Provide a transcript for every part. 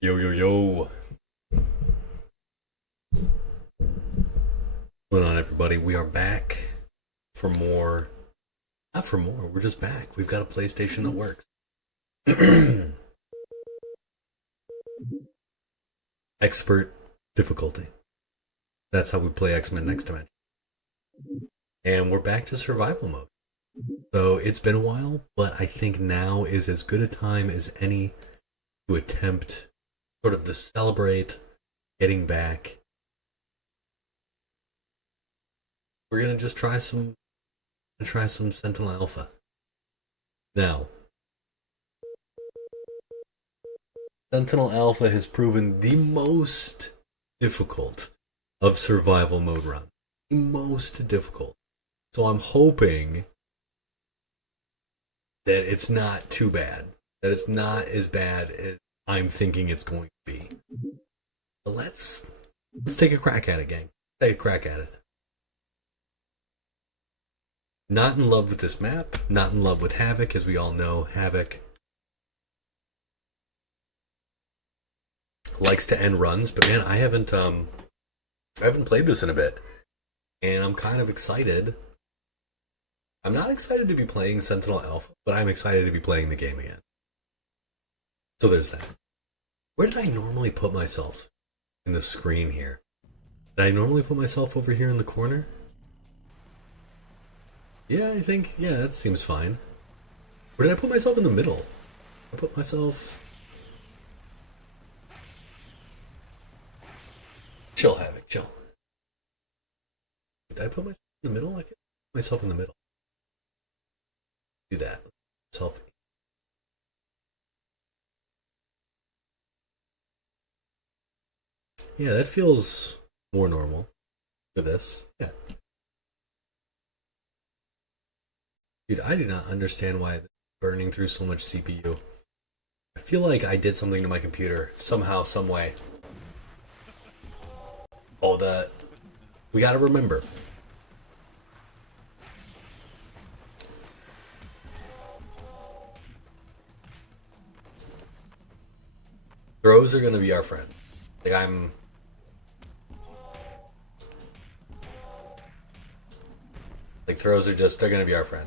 Yo, yo, yo. What's going on, everybody? We are back for more. Not for more, we're just back. We've got a PlayStation that works. Expert difficulty. That's how we play X-Men Next Dimension. And we're back to survival mode. So it's been a while, but I think now is as good a time as any to attempt sort of to celebrate getting back. We're gonna just try some Sentinel Alpha. Now, Sentinel Alpha has proven the most difficult of survival mode runs. The most difficult. So I'm hoping that it's not too bad. That it's not as bad as I'm thinking it's going to be. But let's take a crack at it, gang. Take a crack at it. Not in love with this map, not in love with Havoc, as we all know, Havoc likes to end runs, but man, I haven't played this in a bit. And I'm kind of excited. I'm not excited to be playing Sentinel Alpha, but I'm excited to be playing the game again. So there's that. Where did I normally put myself in the screen here? Did I normally put myself over here in the corner? Yeah, that seems fine. Where did I put myself in the middle? I put myself... Chill, Havoc, chill. Did I put myself in the middle? I can't put myself in the middle. Do that. Myself. Yeah, that feels more normal for this. Yeah. Dude, I do not understand why it's burning through so much CPU. I feel like I did something to my computer somehow, some way. Oh, we gotta remember. Throws are gonna be our friend. Throws are they're gonna be our friend.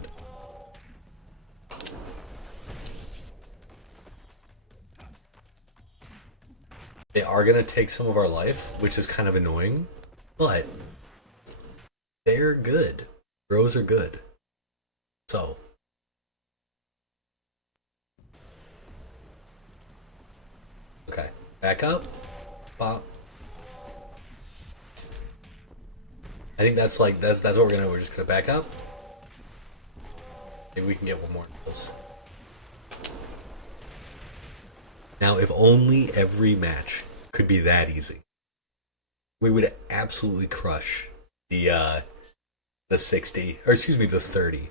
They are going to take some of our life, which is kind of annoying, but they're good. Throws are good. So. Okay. Back up. Pop. I think that's what we're just gonna back up. Maybe we can get one more of those. Now, if only every match could be that easy, we would absolutely crush the 60, or excuse me, the 30.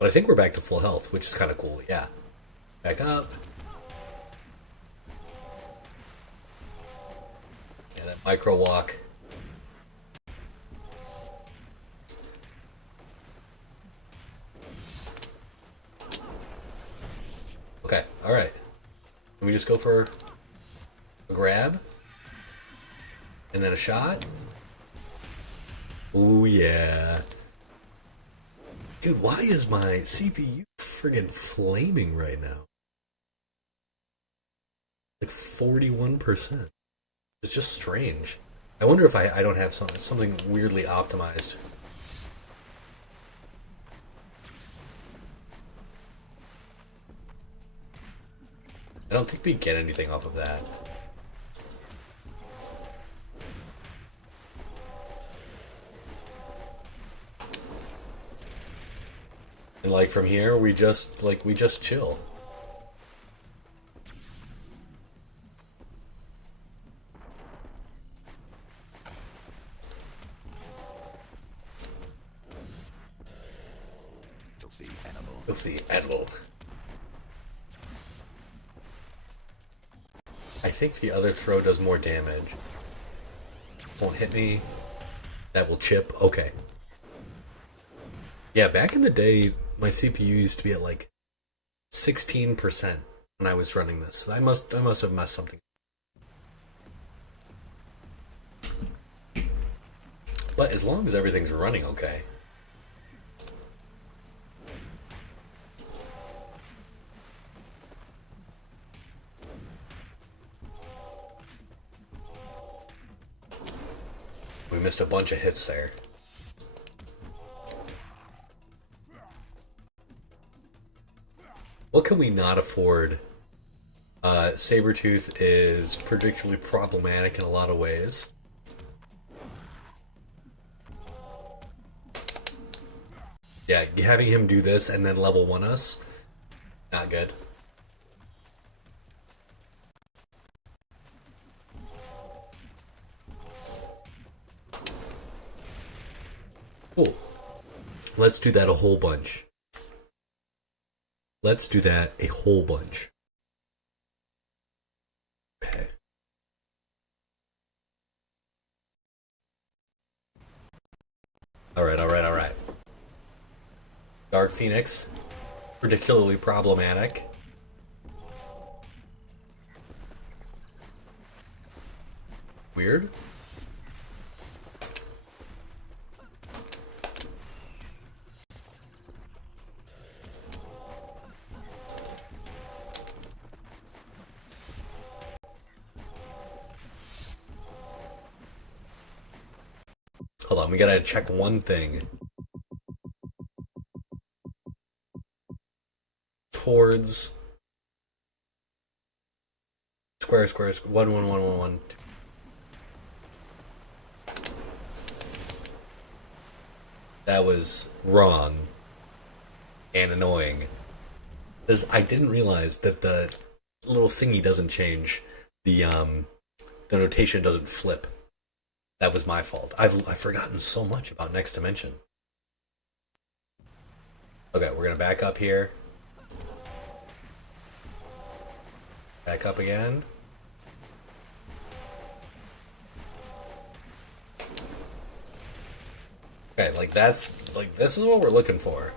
But I think we're back to full health, which is kind of cool. Yeah, back up. Yeah, that micro walk. Okay, alright. Can we just go for a grab? And then a shot? Ooh, yeah. Dude, why is my CPU friggin' flaming right now? Like 41%. It's just strange. I wonder if I don't have something weirdly optimized. I don't think we get anything off of that. And like from here, we just chill. Filthy animal. Filthy animal. I think the other throw does more damage. Won't hit me. That will chip. Okay. Yeah, back in the day, my CPU used to be at like 16%. when I was running this. I must have messed something. But as long as everything's running okay. We missed a bunch of hits there. What can we not afford? Sabretooth is particularly problematic in a lot of ways. Yeah, having him do this and then level 1 us, not good. Cool. Let's do that a whole bunch. Let's do that a whole bunch. Okay. Alright. Dark Phoenix, particularly problematic. Weird. Hold on, we gotta check one thing. Towards square, 1 1 1 1 1. That was wrong and annoying. Because I didn't realize that the little thingy doesn't change. The notation doesn't flip. That was my fault. I've forgotten so much about Next Dimension. Okay, we're gonna back up here. Back up again. Okay, this is what we're looking for.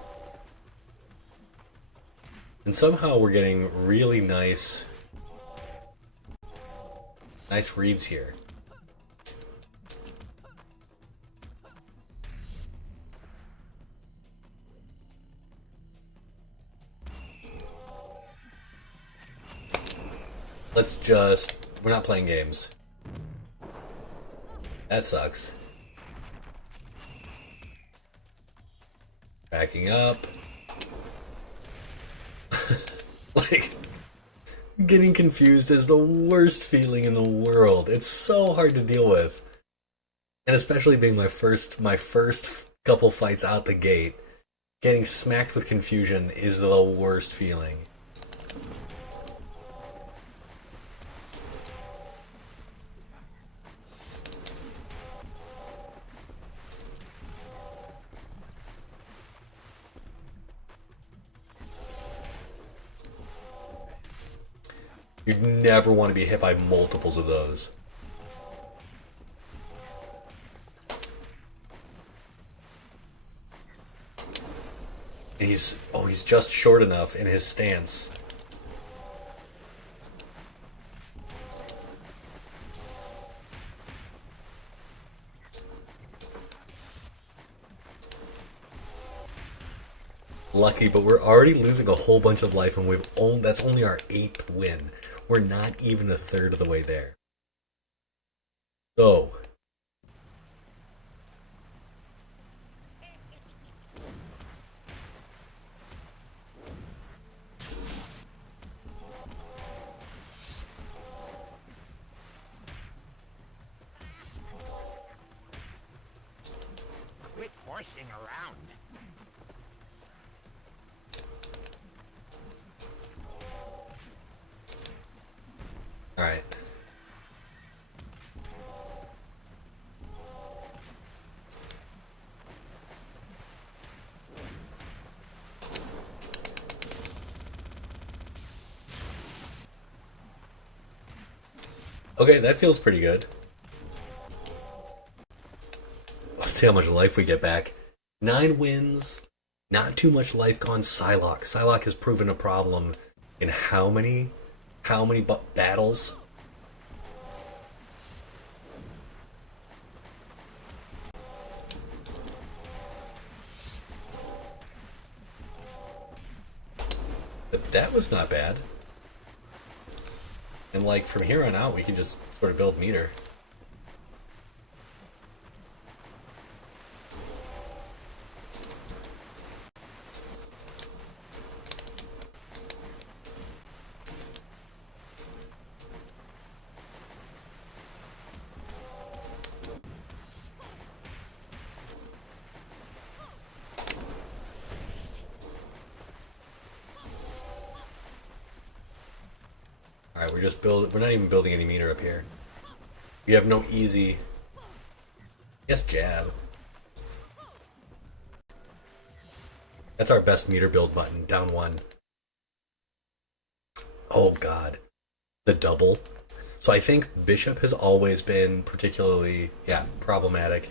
And somehow we're getting really nice reads here. We're not playing games. That sucks. Backing up. Getting confused is the worst feeling in the world. It's so hard to deal with. And especially being my first couple fights out the gate, getting smacked with confusion is the worst feeling. You never want to be hit by multiples of those. And he's just short enough in his stance. Lucky, but we're already losing a whole bunch of life, and that's only our 8th win. We're not even a third of the way there. So, quit horsing around. all right. Okay, that feels pretty good. Let's see how much life we get back. 9 wins, not too much life gone. Psylocke has proven a problem in how many battles? But that was not bad. And like from here on out, we can just sort of build meter. Alright, we're not even building any meter up here. We have no easy... Yes, jab. That's our best meter build button, down one. Oh god. The double. So I think Bishop has always been particularly, problematic.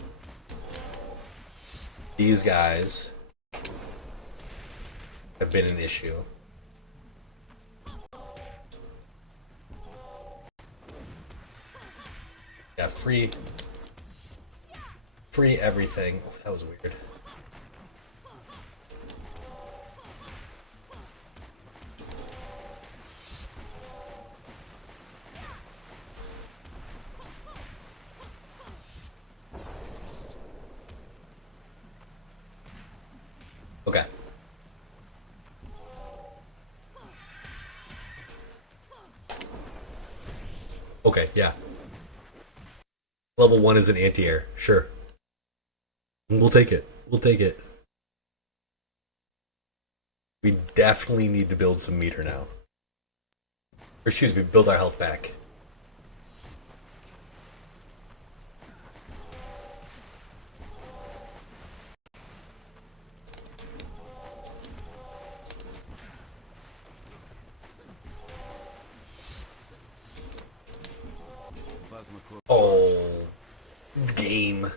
These guys have been an issue. Yeah, free everything. Oh, that was weird. Okay. Okay, yeah. Level 1 is an anti-air, sure. We'll take it. We'll take it. We definitely need to build some meter now. Or excuse me, build our health back. Oh, game.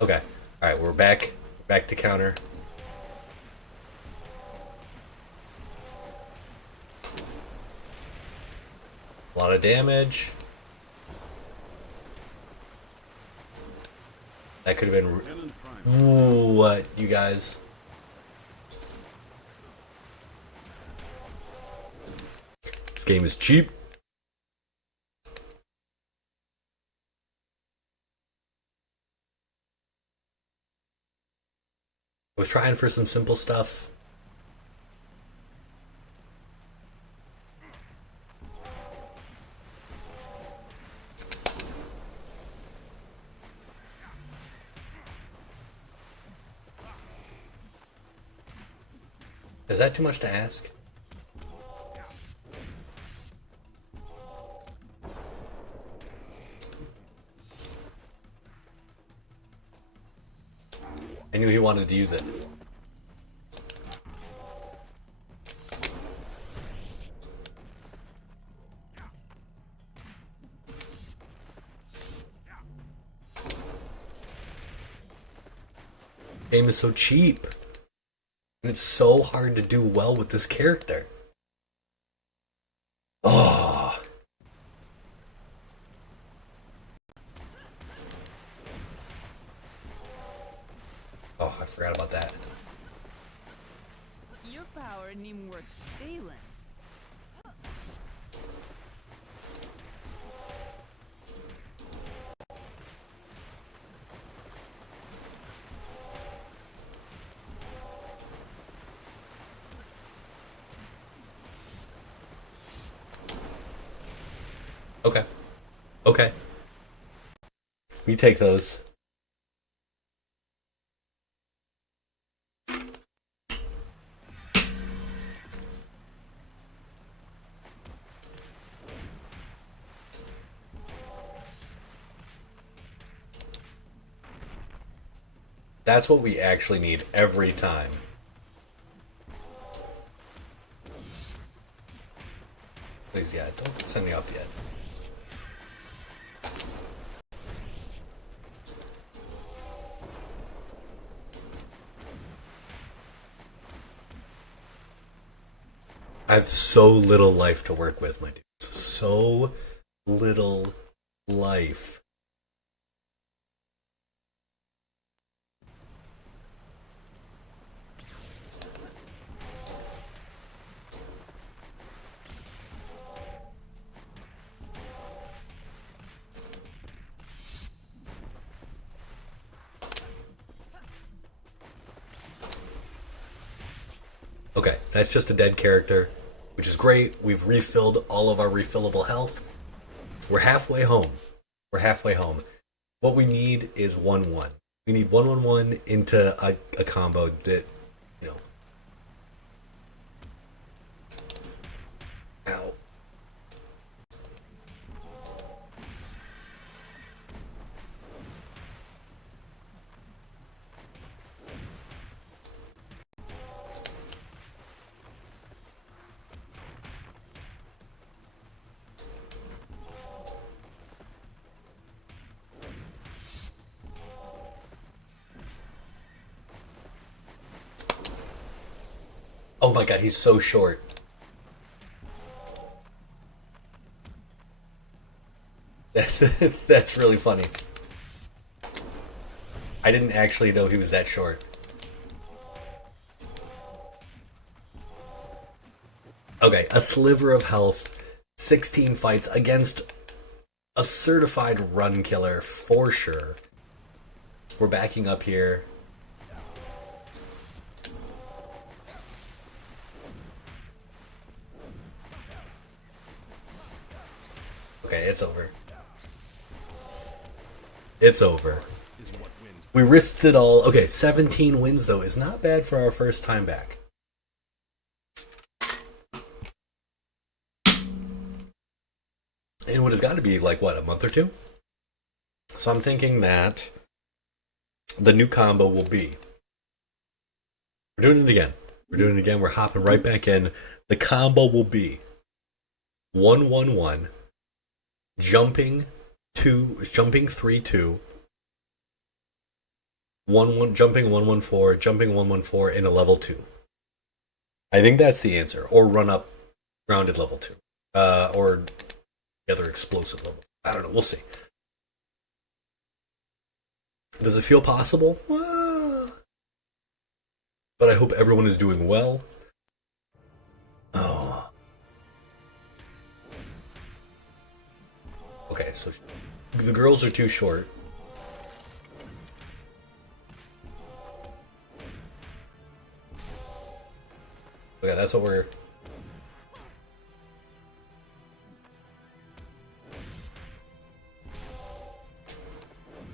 Okay. Alright, we're back. Back to counter. A lot of damage. That could have been... Ooh, what, you guys? This game is cheap. I was trying for some simple stuff. Is that too much to ask? I knew he wanted to use it. Game is so cheap. And it's so hard to do well with this character. Oh. Oh, I forgot about that. Your power ain't even worth stealing. Okay. Okay. We take those. That's what we actually need every time. please, yeah, don't send me off yet. I have so little life to work with, my dudes. So little life. Okay, that's just a dead character, which is great. We've refilled all of our refillable health. We're halfway home. We're halfway home. What we need is 1-1. We need 1-1-1 into a combo that, you know. Ow. Oh my god, he's so short. That's really funny. I didn't actually know he was that short. Okay, a sliver of health, 16 fights against a certified run killer for sure. We're backing up here. Okay, it's over. It's over. We risked it all. Okay, 17 wins though is not bad for our first time back. And what has got to be like, what, a month or two? So I'm thinking that the new combo will be... We're doing it again. We're doing it again. We're hopping right back in. The combo will be 1-1-1, jumping 3-2, 1-1, jumping 1-1-4, jumping 1-1-4 in a level 2. I think that's the answer. Or run up grounded level 2. Or the other explosive level. I don't know. We'll see. Does it feel possible? But I hope everyone is doing well. Oh. Okay, so the girls are too short. Okay, that's what we're...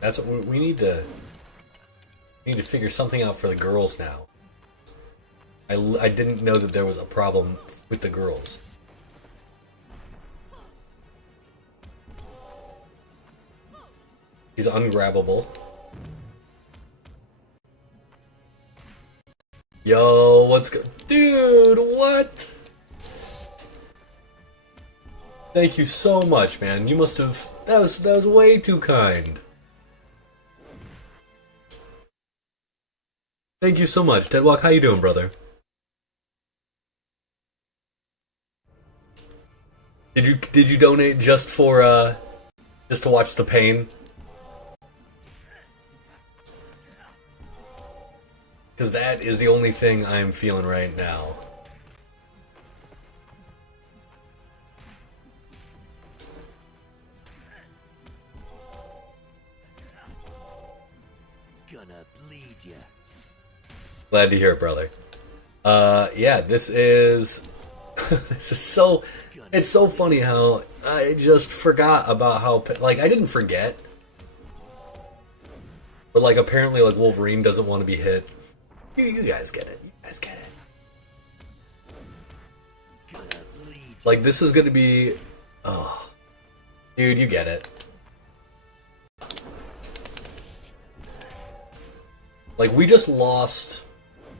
That's what we need to... We need to figure something out for the girls now. I didn't know that there was a problem with the girls. He's ungrabbable. Yo, what's good? Dude, what? Thank you so much, man. You must have... That was way too kind. Thank you so much. Deadwalk, how you doing, brother? Did you donate just for just to watch the pain? Because that is the only thing I'm feeling right now. Gonna bleed ya. Glad to hear it, brother. Yeah, this is this is so... It's so funny how I just forgot about how... Like, I didn't forget. But, like, apparently, like, Wolverine doesn't want to be hit. You guys get it. You guys get it. Like, this is going to be... Oh. Dude, you get it. Like, we just lost...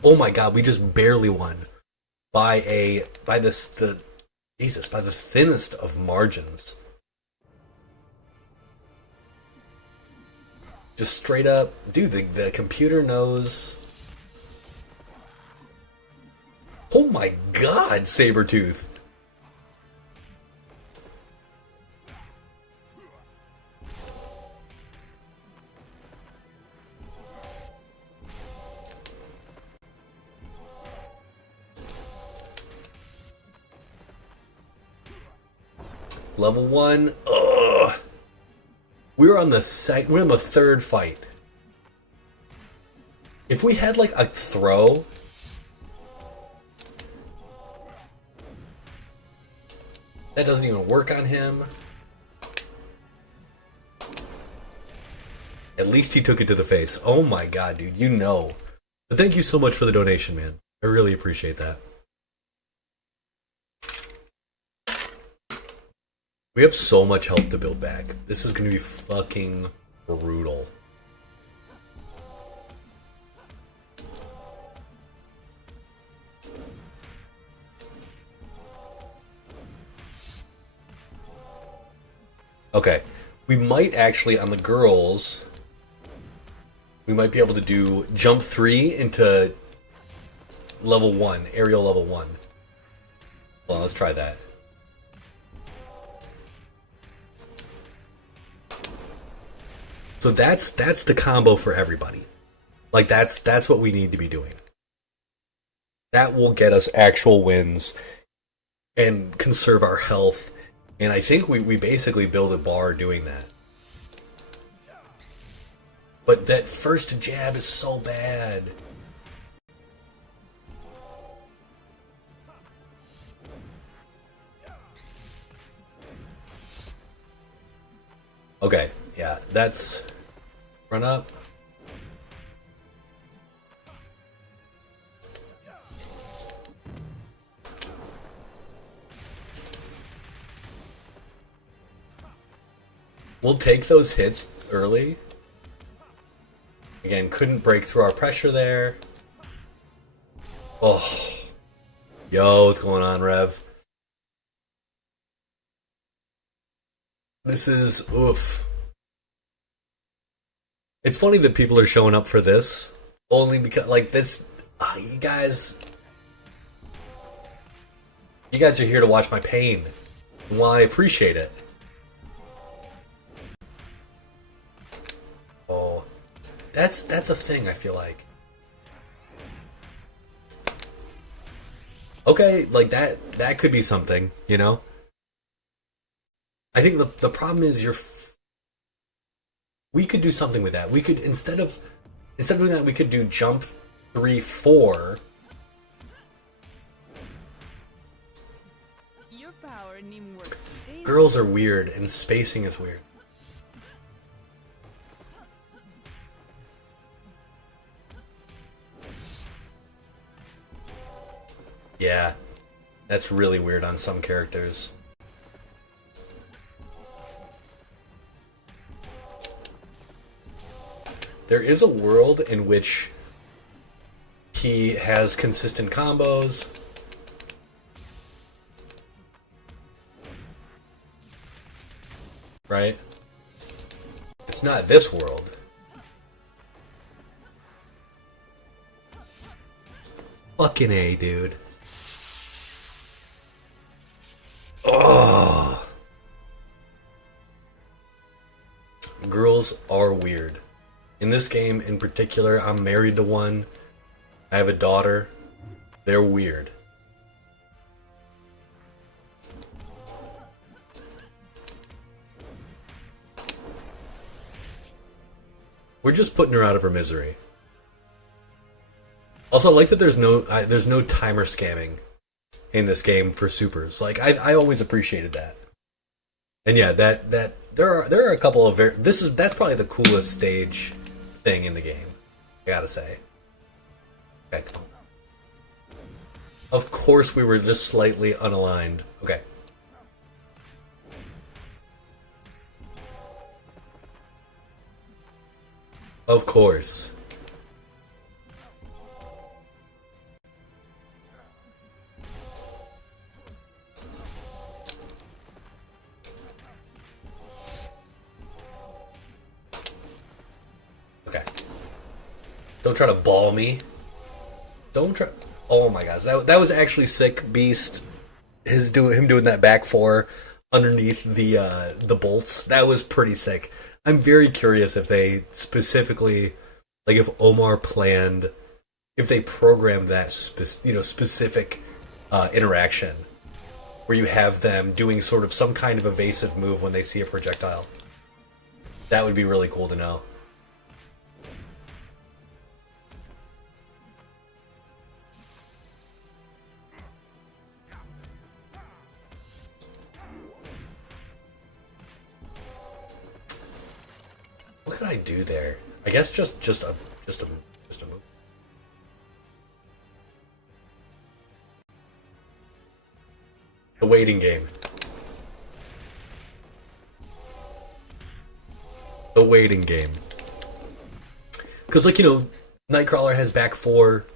Oh my god, we just barely won. By the Jesus, by the thinnest of margins. Just straight up, dude, the computer knows. Oh my god, Sabretooth. Level 1. Ugh. We're on the third fight. If we had like a throw, that doesn't even work on him. At least he took it to the face. Oh my god, dude, you know. But thank you so much for the donation, man. I really appreciate that. We have so much health to build back. This is going to be fucking brutal. Okay. We might actually, on the girls, we might be able to do jump 3 into level 1, aerial level 1. Well, let's try that. So that's the combo for everybody. Like that's what we need to be doing. That will get us actual wins and conserve our health. And I think we basically build a bar doing that. But that first jab is so bad. Okay, yeah, that's... Run up. We'll take those hits early. Again, couldn't break through our pressure there. Oh. Yo, what's going on, Rev? This is... oof. It's funny that people are showing up for this. Only because, like, this... you guys... You guys are here to watch my pain. Well, I appreciate it. Oh. That's a thing, I feel like. Okay, like, that could be something, you know? I think the problem is we could do something with that. We could, instead of doing that, we could do jump 3, 4. Your power needn't work stable. Girls are weird, and spacing is weird. Yeah, that's really weird on some characters. There is a world in which he has consistent combos. Right? It's not this world. Fucking A, dude. Oh. Girls are weird. In this game in particular, I'm married to one. I have a daughter. They're weird. We're just putting her out of her misery. Also, I like that there's no timer scamming in this game for supers. Like I always appreciated that. And yeah, that there are a couple of that's probably the coolest stage thing in the game, I gotta say. Okay, come on. Of course we were just slightly unaligned. Okay. Of course. Don't try to ball me. Don't try. Oh my gosh, that was actually sick. Beast, him doing that back four underneath the bolts. That was pretty sick. I'm very curious if they specifically, like, if Omar planned, if they programmed that specific interaction where you have them doing sort of some kind of evasive move when they see a projectile. That would be really cool to know. What could I do there? I guess just a move. The waiting game. The waiting game. Because, like, Nightcrawler has back four.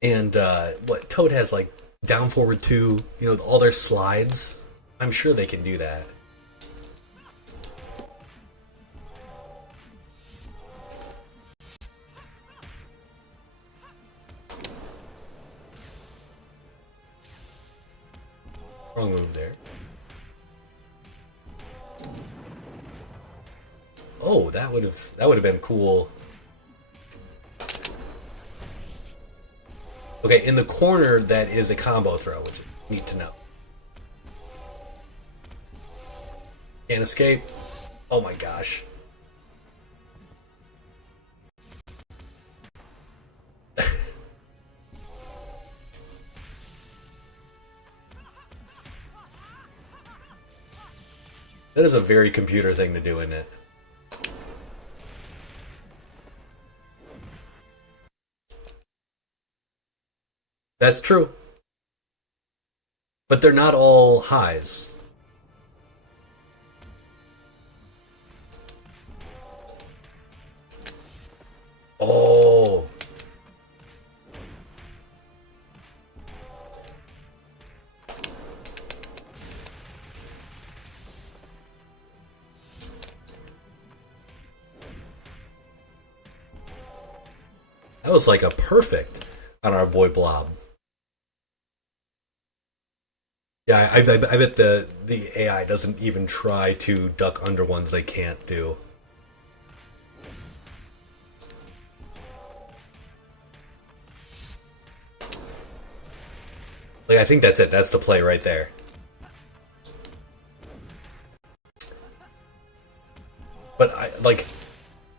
And, Toad has, like, down forward two. All their slides. I'm sure they can do that. Wrong move there. Oh, that would have been cool. Okay, in the corner that is a combo throw, which is neat to know. Can't escape. Oh my gosh. That is a very computer thing to do, isn't it? That's true. But they're not all highs. Oh. That was like a perfect on our boy Blob. Yeah, I bet the AI doesn't even try to duck under ones they can't do. Like, I think that's it. That's the play right there. But I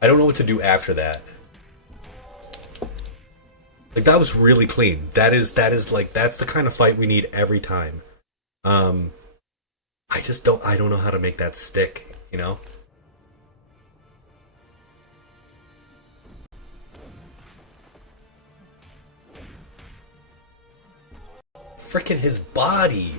don't know what to do after that. Like, that was really clean. That is like, that's the kind of fight we need every time. I don't know how to make that stick, Frickin' his body.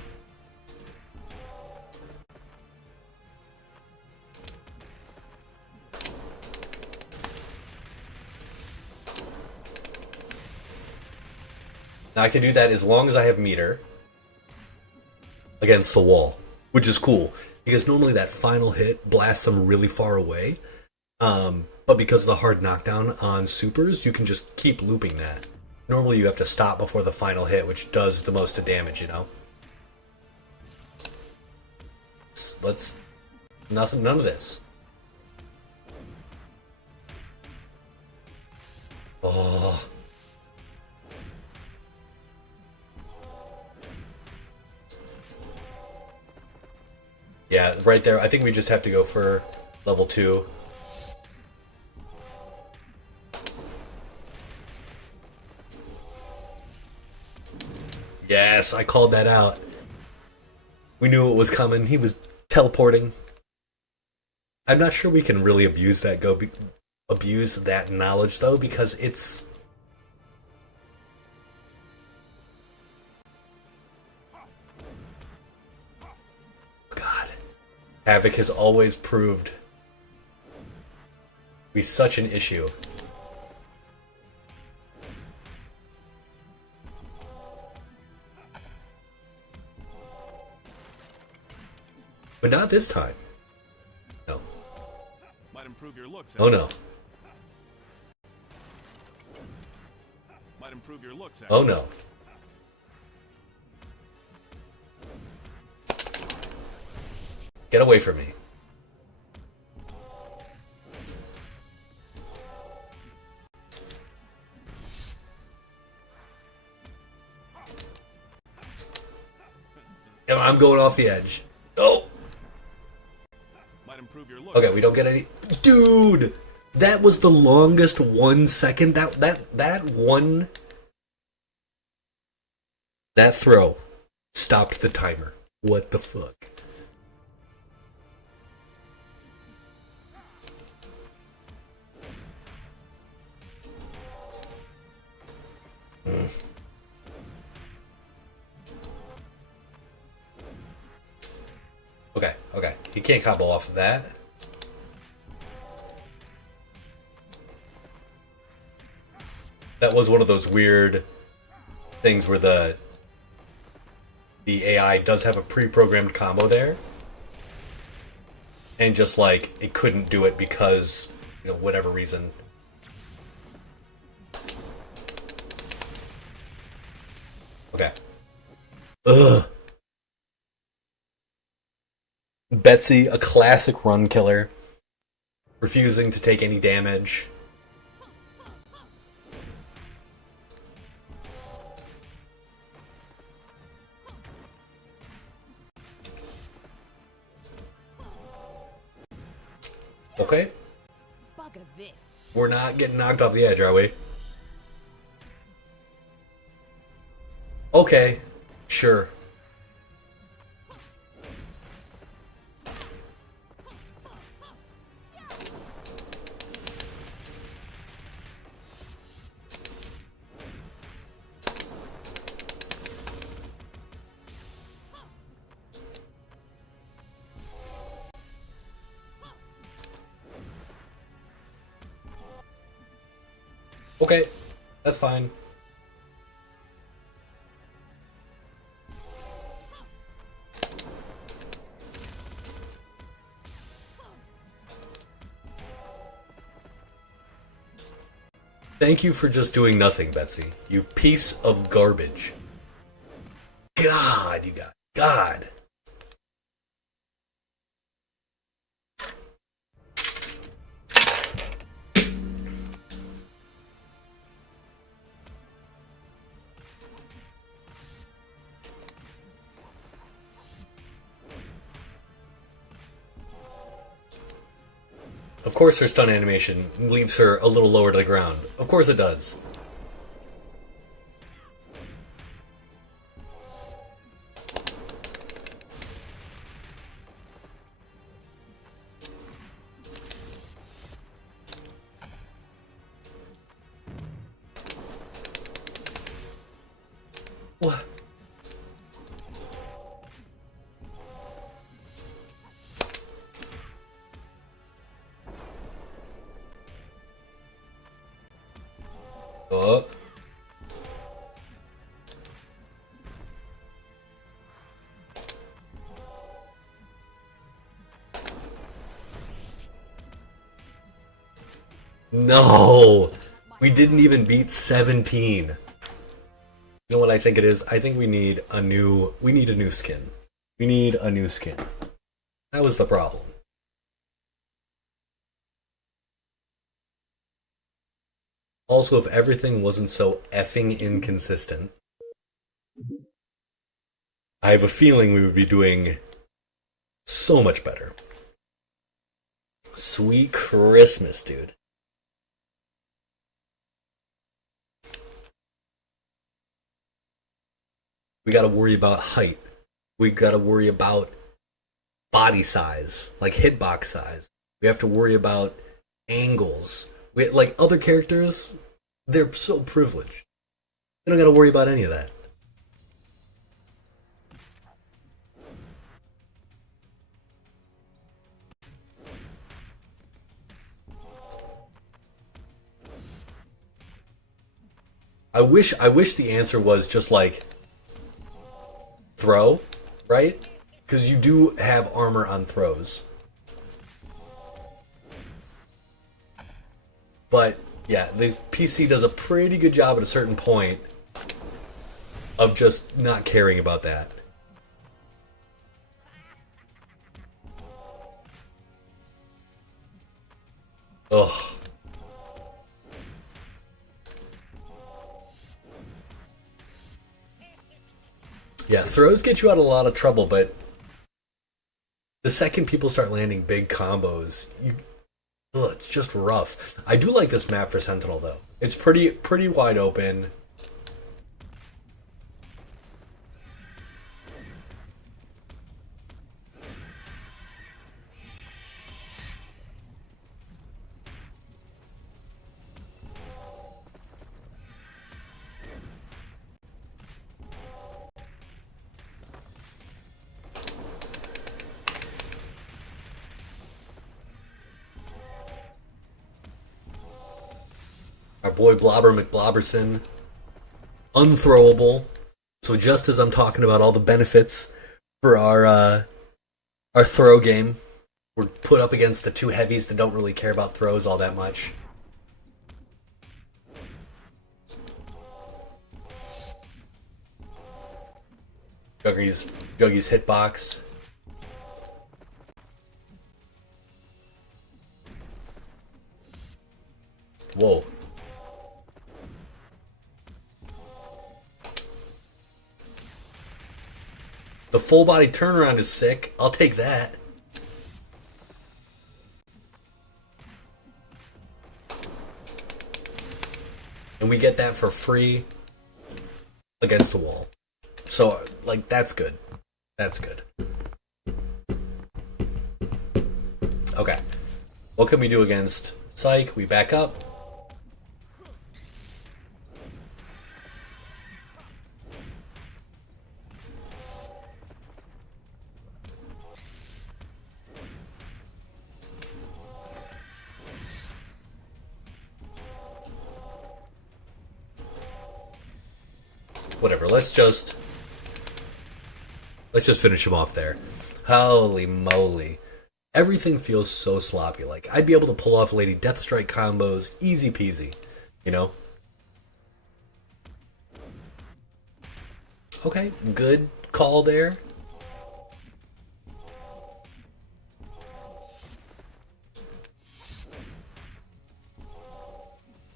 Now I can do that as long as I have meter against the wall, which is cool because normally that final hit blasts them really far away. But because of the hard knockdown on supers, you can just keep looping that. Normally you have to stop before the final hit, which does the most damage, Let's none of this. Oh. Yeah, right there. I think we just have to go for level 2. Yes, I called that out. We knew it was coming. He was teleporting. I'm not sure we can really abuse that knowledge though, because it's God. Havoc has always proved to be such an issue. But not this time. No. improve your looks. Oh no. Might improve your looks. Oh no. Get away from me. I'm going off the edge. Oh. Might improve your looks. Okay, we don't get any. Dude, that was the longest 1 second. That throw stopped the timer. What the fuck? Okay. He can't combo off of that. That was one of those weird things where the AI does have a pre-programmed combo there. And just like, it couldn't do it because, whatever reason. Okay. Ugh. Betsy, a classic run killer, refusing to take any damage. Okay. Bugger this. We're not getting knocked off the edge, are we? Okay. Sure. Okay, that's fine. Thank you for just doing nothing, Betsy. You piece of garbage. God, you got God. Of course her stun animation leaves her a little lower to the ground. Of course it does. What? Oh. No! We didn't even beat 17. You know what I think it is? I think we need a new skin. We need a new skin. That was the problem. Also, if everything wasn't so effing inconsistent, I have a feeling we would be doing so much better. Sweet Christmas, dude. We gotta worry about height. We gotta worry about body size, like hitbox size. We have to worry about angles. Like other characters, they're so privileged. They don't gotta worry about any of that. I wish the answer was just like throw, right? Because you do have armor on throws. But yeah, the PC does a pretty good job at a certain point of just not caring about that. Ugh. Yeah, throws get you out of a lot of trouble, but the second people start landing big combos, it's just rough. I do like this map for Sentinel though. It's pretty wide open. Our boy Blobber McBlobberson, unthrowable. So just as I'm talking about all the benefits for our throw game, we're put up against the two heavies that don't really care about throws all that much. Juggy's hitbox. Whoa. The full body turnaround is sick. I'll take that. And we get that for free against a wall. So, like, that's good. That's good. Okay. What can we do against Psych? We back up. Whatever, let's just finish him off there. Holy moly. Everything feels so sloppy. Like, I'd be able to pull off Lady Deathstrike combos easy peasy, you know? Okay, good call there.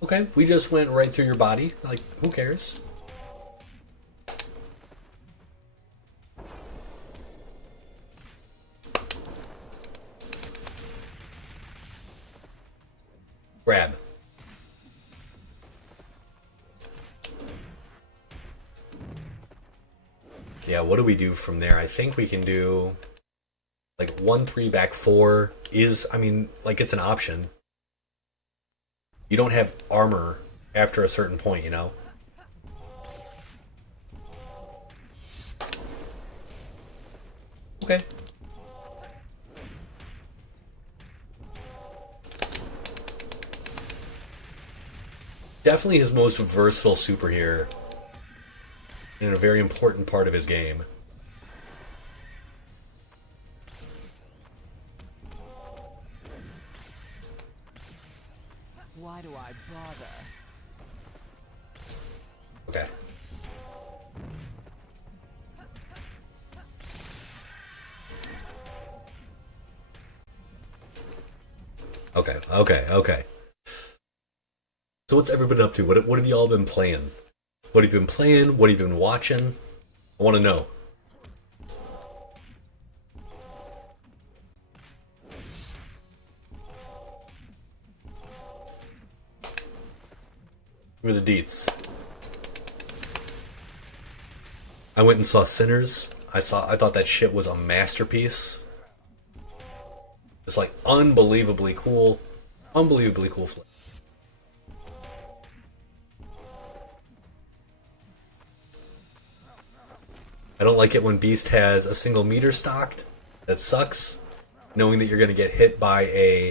Okay, we just went right through your body. Like, who cares? Grab. Yeah, what do we do from there? I think we can do like 1-3 back 4 is, I mean, like, it's an option. You don't have armor after a certain point, you know? Okay. Definitely his most versatile super here in a very important part of his game. Why do I bother? Okay. Okay. So what's everybody up to? What have y'all been playing? What have you been playing? What have you been watching? I want to know. Who are the deets? I went and saw Sinners. I thought that shit was a masterpiece. It's like unbelievably cool. Unbelievably cool flick. I don't like it when Beast has a single meter stocked. That sucks. Knowing that you're going to get hit by a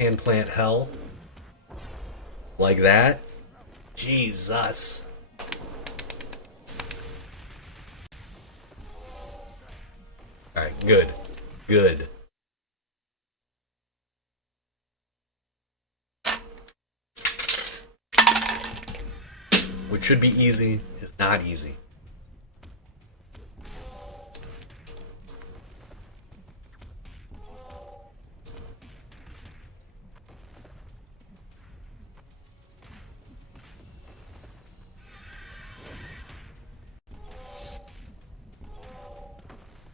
hand plant hell. Like that. Jesus. Alright, good. Good. which should be easy, is not easy.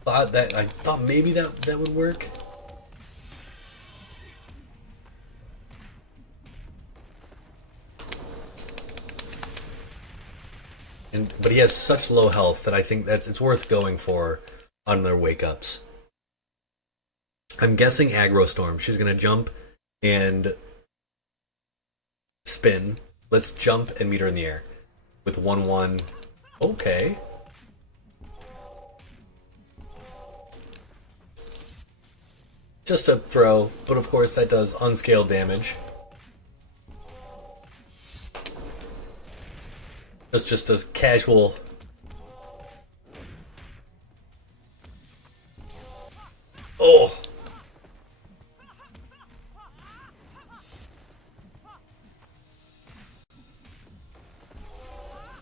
I thought maybe that would work. But he has such low health that I think that it's worth going for on their wake ups. I'm guessing Aggro Storm. She's gonna jump and spin. Let's jump and meet her in the air with 1-1. Okay. Just a throw, but of course that does unscaled damage. That's just a casual. Oh!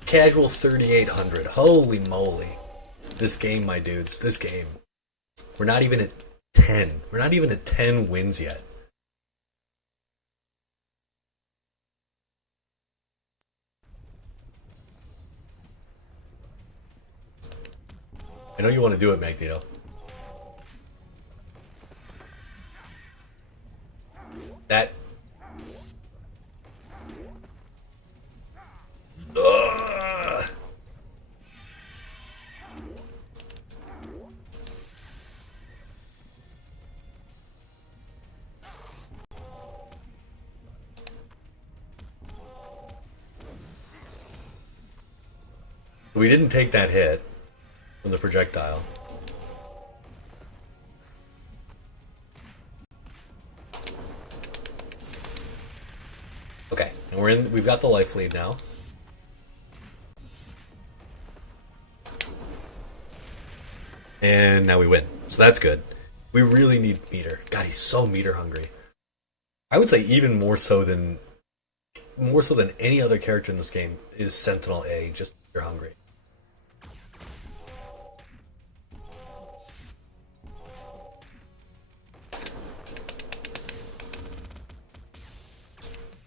Casual 3,800. Holy moly. This game, my dudes, this game. We're not even at 10. We're not even at 10 wins yet. I know you want to do it, Magneto. That. Ugh. We didn't take that hit from the projectile. Okay, and we've got the life lead now. And now we win. So that's good. We really need meter. God, he's so meter hungry. I would say even more so than any other character in this game is Sentinel A, just meter hungry.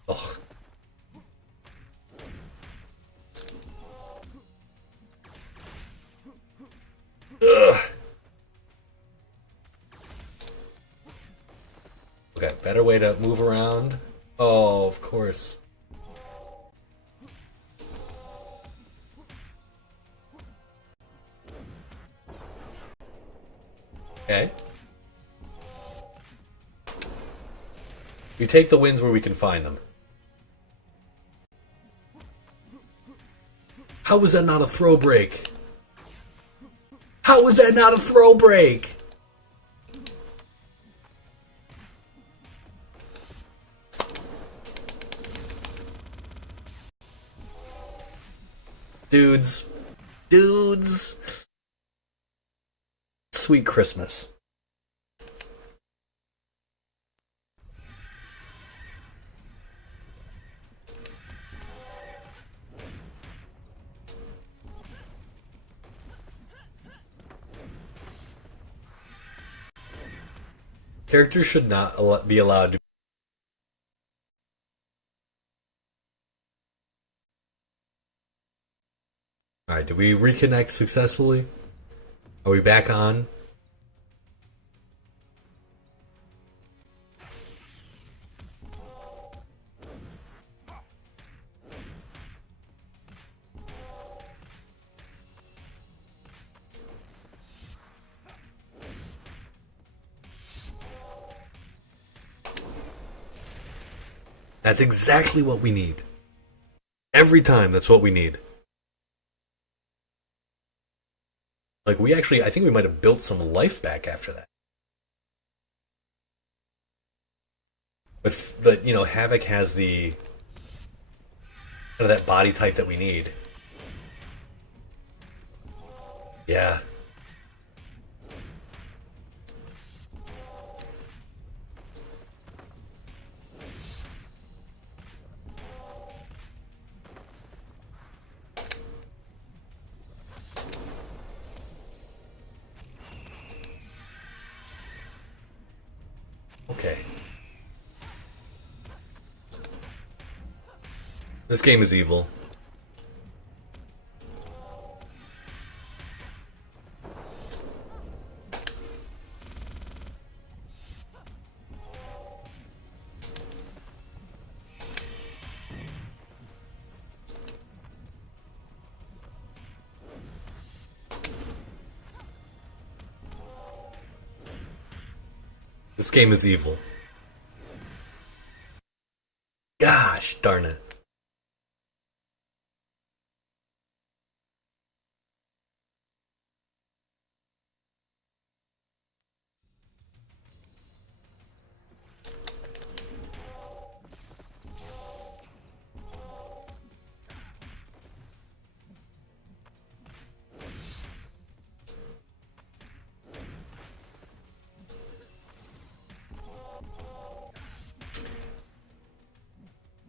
Ugh. Ugh. Okay, better way to move around. Oh, of course. Okay. We take the wins where we can find them. How was that not a throw break? How was that not a throw break? Dudes. Sweet Christmas. Characters should not be allowed to. Alright, did we reconnect successfully? Are we back on? That's exactly what we need. Every time, that's what we need. Like, I think we might have built some life back after that. But Havoc has the kind of that body type that we need. Yeah. Okay. This game is evil. This game is evil. Gosh darn it.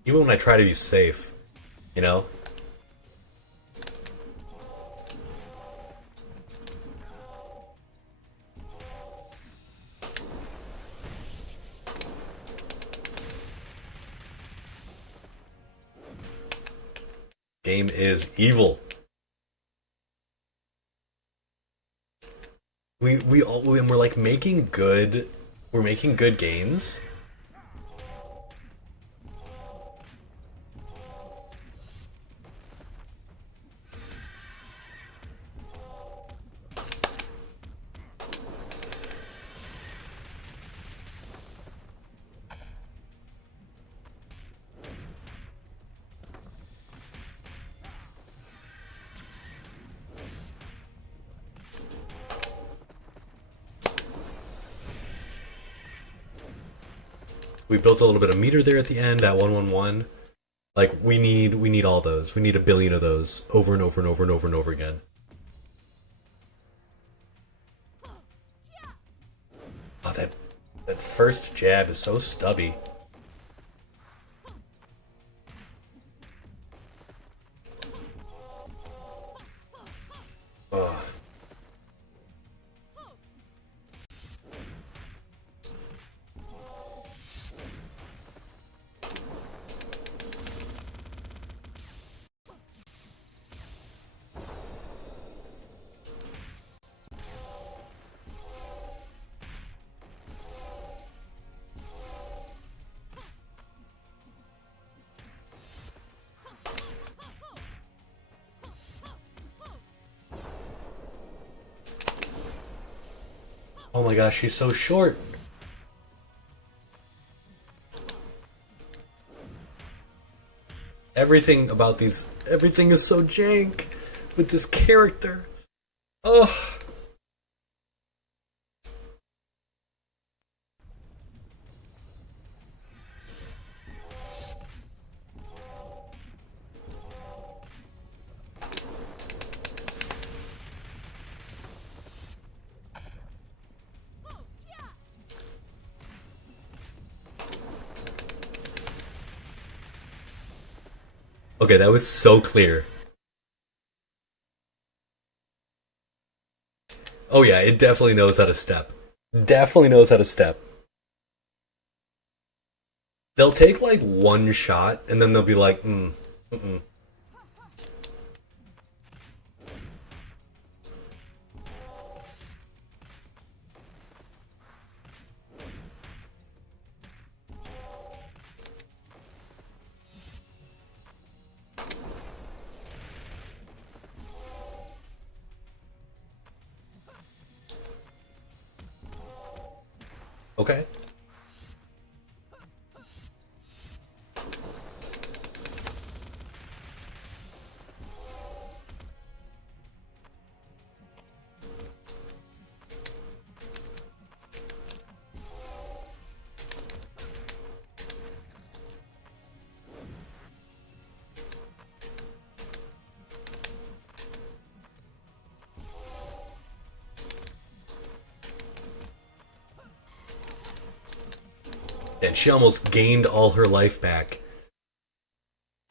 Even when I try to be safe, you know? Game is evil. We're like making good. We're making good games. We built a little bit of meter there at the end at 111. Like we need all those. We need a billion of those over and over and over and over and over again. Oh, that first jab is so stubby. Ugh. Oh my gosh, she's so short. Everything is so jank with this character. Ugh. Okay, that was so clear. Oh yeah, it definitely knows how to step. Definitely knows how to step. They'll take like one shot and then they'll be like, mm-mm. Okay. And she almost gained all her life back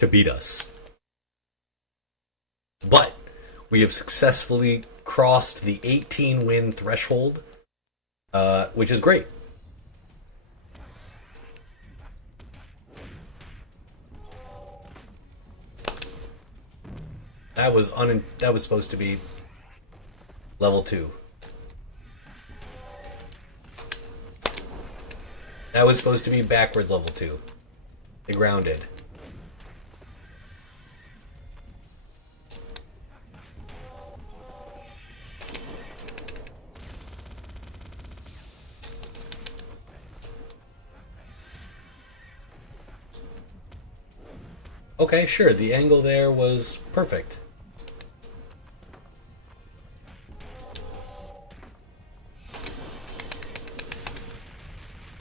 to beat us. But we have successfully crossed the 18 win threshold, which is great. That was supposed to be level 2. That was supposed to be backwards level 2. The grounded. Okay, sure, the angle there was perfect.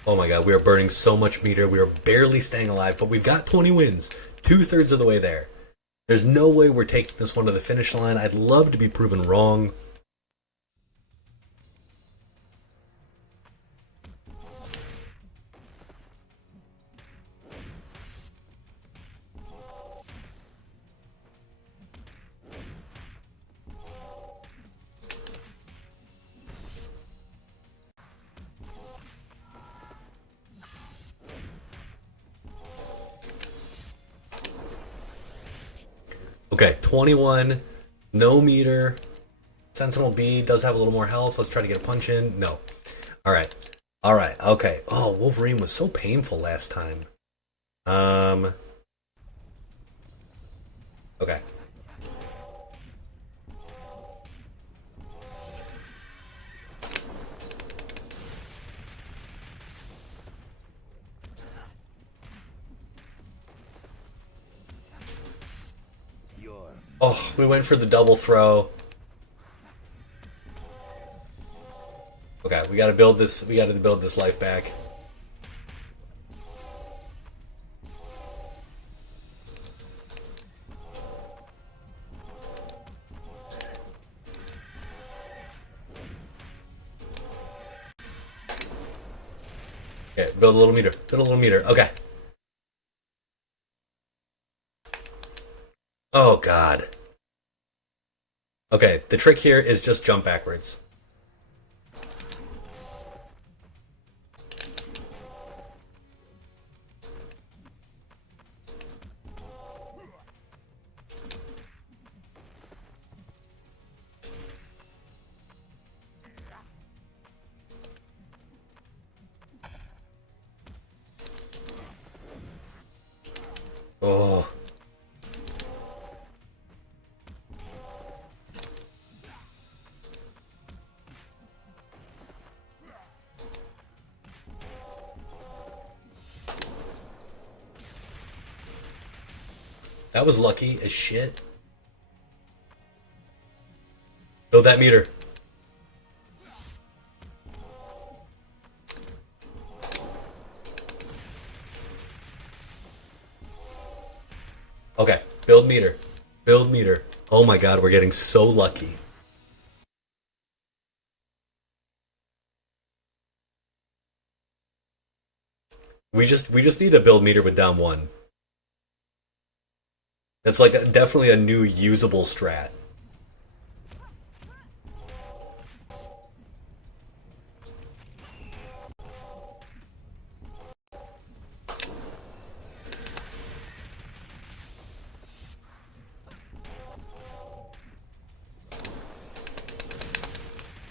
Oh my god, we are burning so much meter, we are barely staying alive, but we've got 20 wins. 2/3 of the way there. There's no way we're taking this one to the finish line. I'd love to be proven wrong. Okay, 21, no meter. Sentinel B does have a little more health. Let's try to get a punch in. No. Alright. Alright, okay. Oh, Wolverine was so painful last time. Okay. Oh, we went for the double throw. Okay, we gotta build this. We gotta build this life back. Okay, build a little meter. Build a little meter. Okay. Oh god. Okay, the trick here is just jump backwards. Oh. That was lucky as shit. Build that meter. Okay, build meter. Build meter. Oh my god, we're getting so lucky. We just need to build meter with down 1. That's like definitely a new usable strat.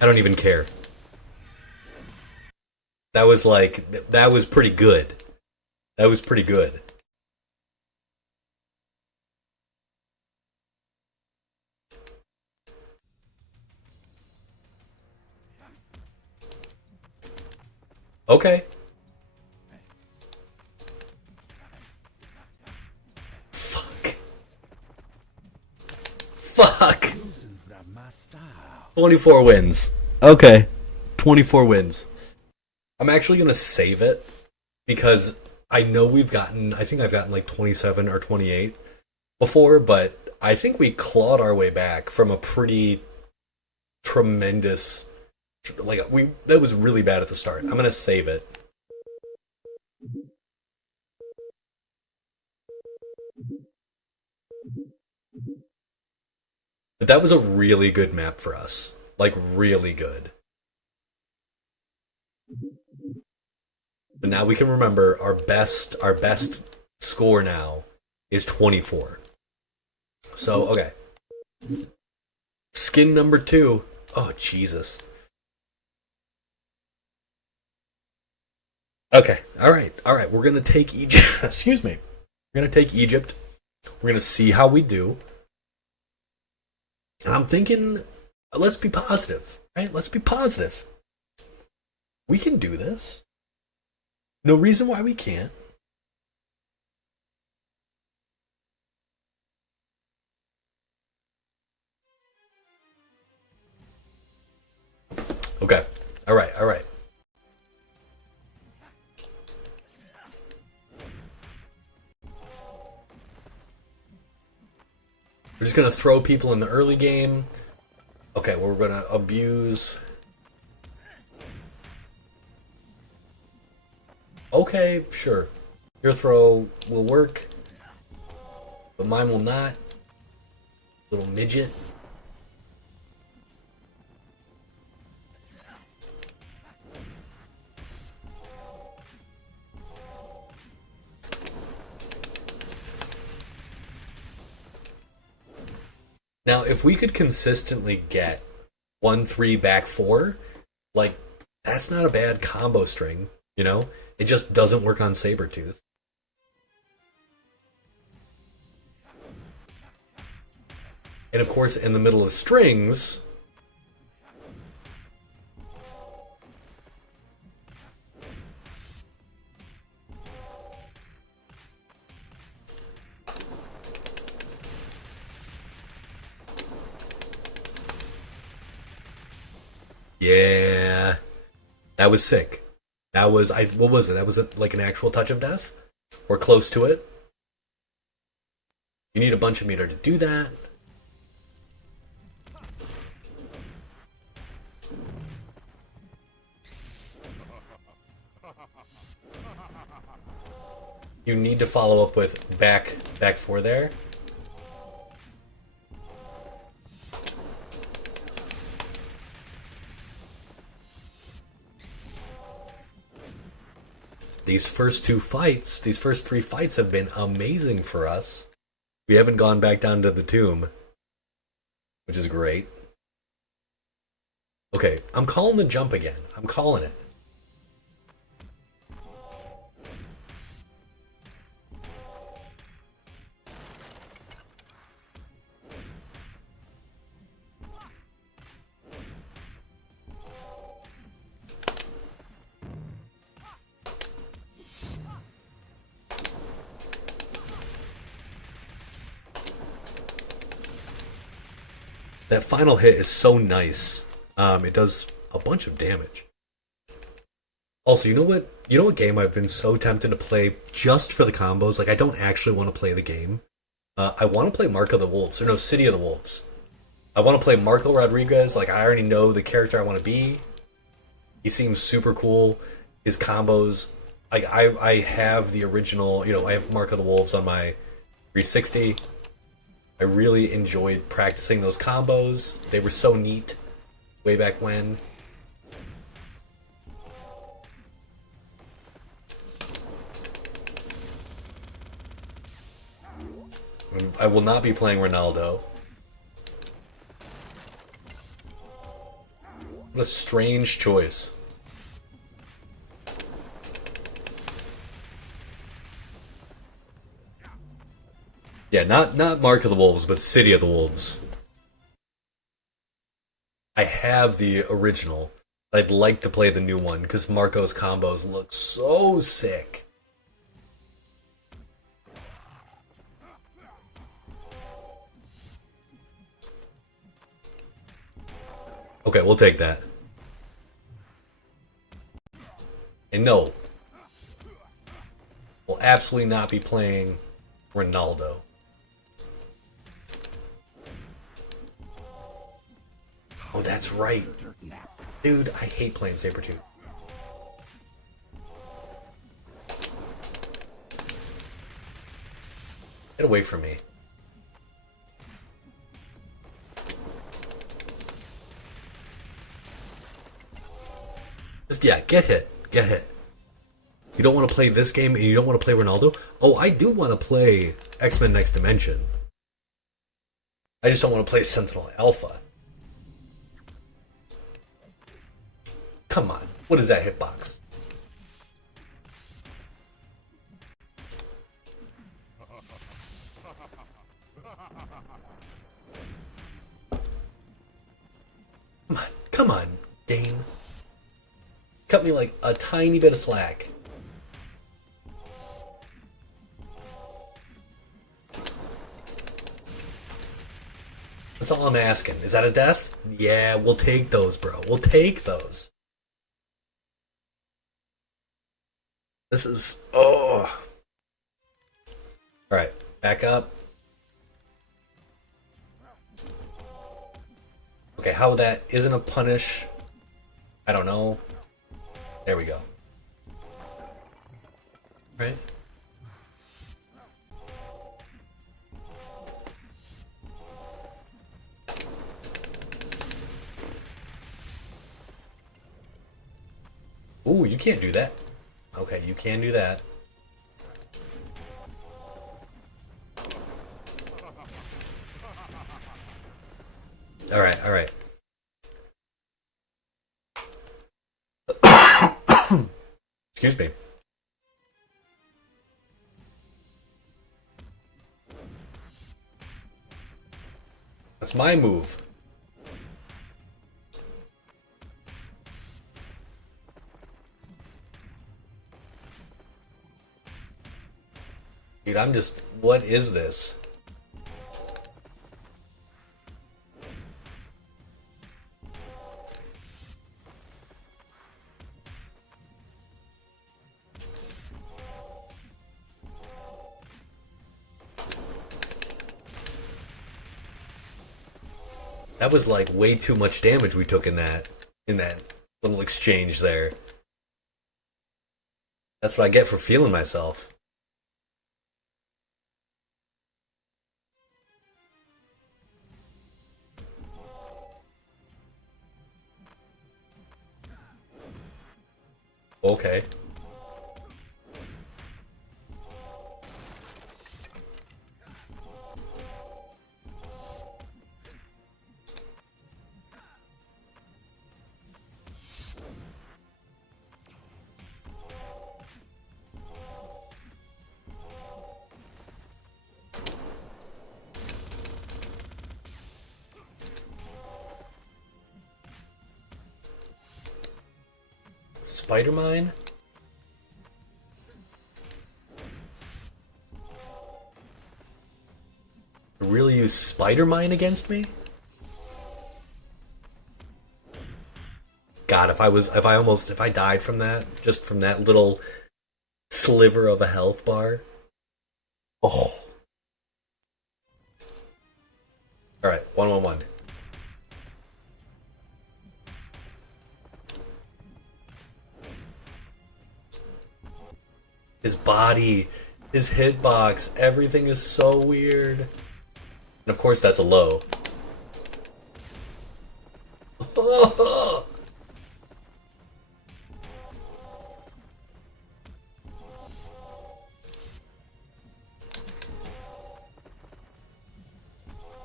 I don't even care. That was like, that was pretty good. That was pretty good. Okay. Fuck. Fuck. 24 wins. Okay. 24 wins. I'm actually going to save it because I know I think I've gotten like 27 or 28 before, but I think we clawed our way back from a pretty tremendous, that was really bad at the start. I'm going to save it. But that was a really good map for us. Like, really good. But now we can remember our best score now is 24. So, okay. Skin number 2. Oh, Jesus. Okay, alright. We're gonna take Egypt. Excuse me. We're gonna take Egypt. We're gonna see how we do. And I'm thinking, let's be positive, right? Let's be positive. We can do this. No reason why we can't. Okay. All right. We're just going to throw people in the early game. Okay, well, we're going to abuse. Okay, sure. Your throw will work, but mine will not. Little midget. Now, if we could consistently get 1-3 back 4, like, that's not a bad combo string, you know? It just doesn't work on Sabretooth. And of course, in the middle of strings, yeah, that was sick. That was what was it? That was like an actual touch of death, or close to it. You need a bunch of meter to do that. You need to follow up with back 4 there. These first 3 fights have been amazing for us. We haven't gone back down to the tomb, which is great. Okay, I'm calling the jump again. I'm calling it. That final hit is so nice. It does a bunch of damage. Also, you know what? You know what game I've been so tempted to play just for the combos? Like, I don't actually want to play the game. I want to play Mark of the Wolves. Or no, City of the Wolves. I want to play Marco Rodriguez. Like, I already know the character I want to be. He seems super cool. His combos... I have the original... You know, I have Mark of the Wolves on my 360. I really enjoyed practicing those combos. They were so neat way back when. I will not be playing Ronaldo. What a strange choice. Yeah, not Mark of the Wolves, but City of the Wolves. I have the original. I'd like to play the new one because Marco's combos look so sick. Okay, we'll take that. And no, we'll absolutely not be playing Ronaldo. Oh, that's right. Dude, I hate playing Sabretooth. Get away from me. Just, yeah, get hit. Get hit. You don't want to play this game and you don't want to play Ronaldo? Oh, I do want to play X-Men Next Dimension. I just don't want to play Sentinel Alpha. Come on. What is that hitbox? Come on, game. Cut me like a tiny bit of slack. That's all I'm asking. Is that a death? Yeah, we'll take those, bro. We'll take those. This is... Oh. Alright, back up. Okay, how that isn't a punish, I don't know. There we go. Right? Ooh, you can't do that. Okay, you can do that. Alright, alright. Excuse me. That's my move. Dude, I'm just... What is this? That was like way too much damage we took in that little exchange there. That's what I get for feeling myself. Okay. Spider Mine? Really use Spider Mine against me? God, if I died from that, just from that little sliver of a health bar. Oh. Alright, 1-1-1. His body, his hitbox, everything is so weird. And of course that's a low.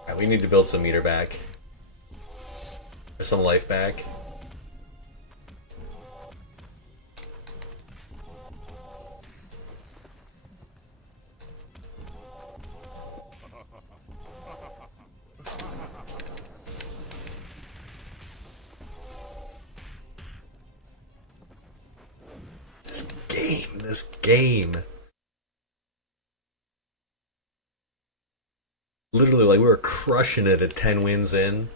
Alright, we need to build some meter back. Or some life back. This game. Literally, like, we were crushing it at 10 wins in.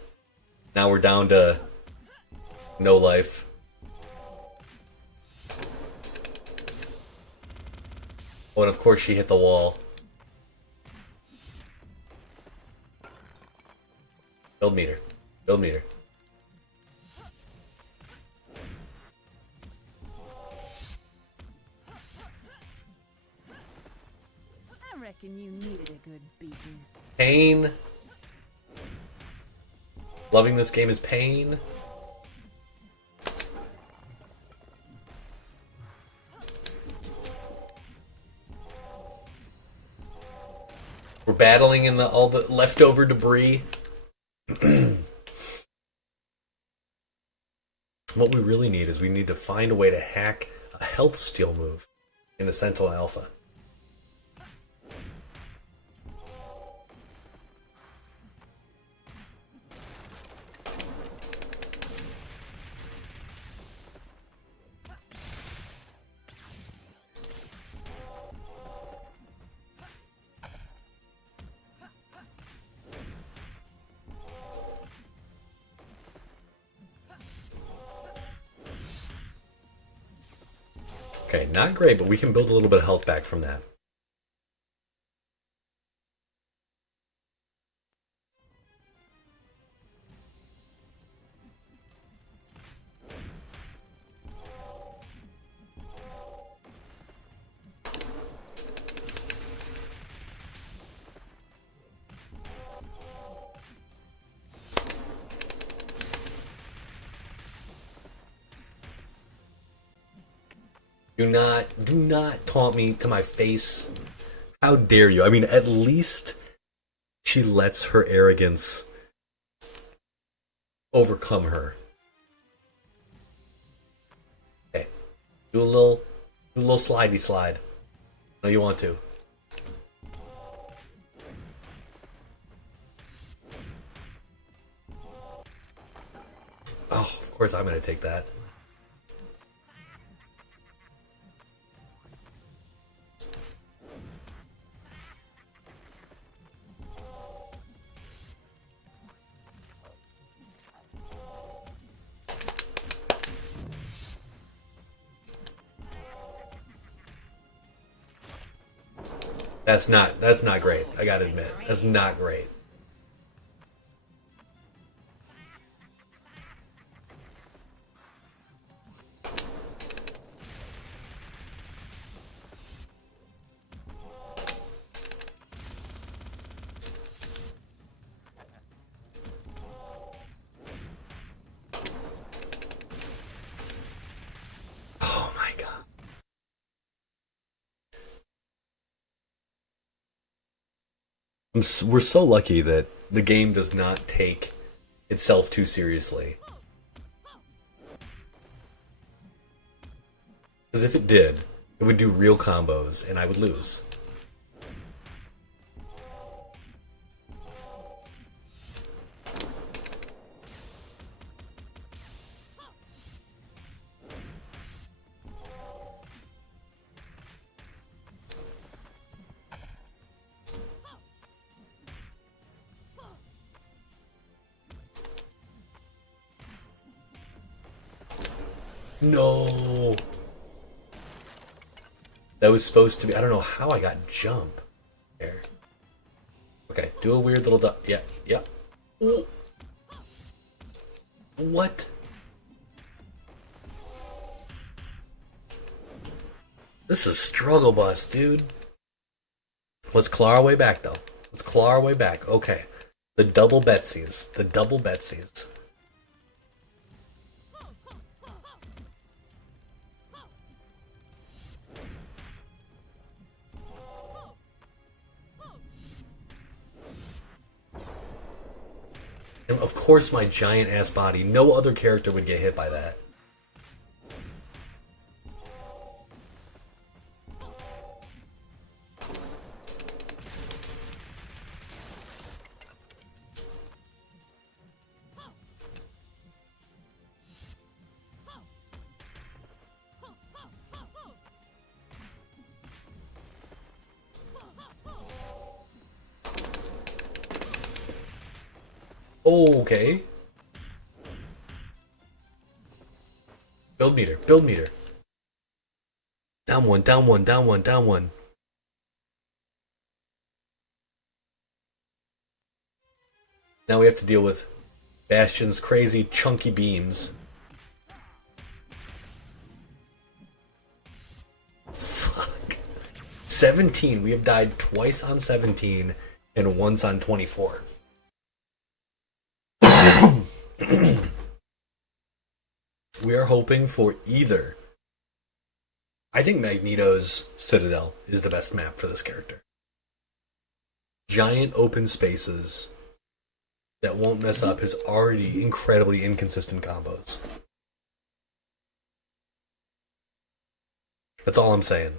Now we're down to no life. Oh, and of course she hit the wall. Build meter. Build meter. I reckon you needed a good beating. Pain. Loving this game is pain. We're battling in all the leftover debris. really need is we need to find a way to hack a health steal move in the Sentinel Alpha. Okay, not great, but we can build a little bit of health back from that. Do not taunt me to my face. How dare you? I mean, at least she lets her arrogance overcome her. Okay, do a little slidey slide. No, you want to. Oh, of course I'm gonna take that. That's not great. I gotta admit, that's not great. Oh my god. We're so lucky that the game does not take itself too seriously. Because if it did, it would do real combos and I would lose. No. That was supposed to be. I don't know how I got jump there. Okay, do a weird little. Yeah, yeah. What? This is struggle bus, dude. Let's claw our way back, though. Let's claw our way back. Okay. The double Betsies. The double Betsies. And of course my giant ass body. No other character would get hit by that. Okay. Build meter, build meter. Down one, down one, down one, down one. Now we have to deal with Bastion's crazy chunky beams. Fuck. 17. We have died twice on 17 and once on 24. We are hoping for either. I think Magneto's Citadel is the best map for this character. Giant open spaces that won't mess up his already incredibly inconsistent combos. That's all I'm saying.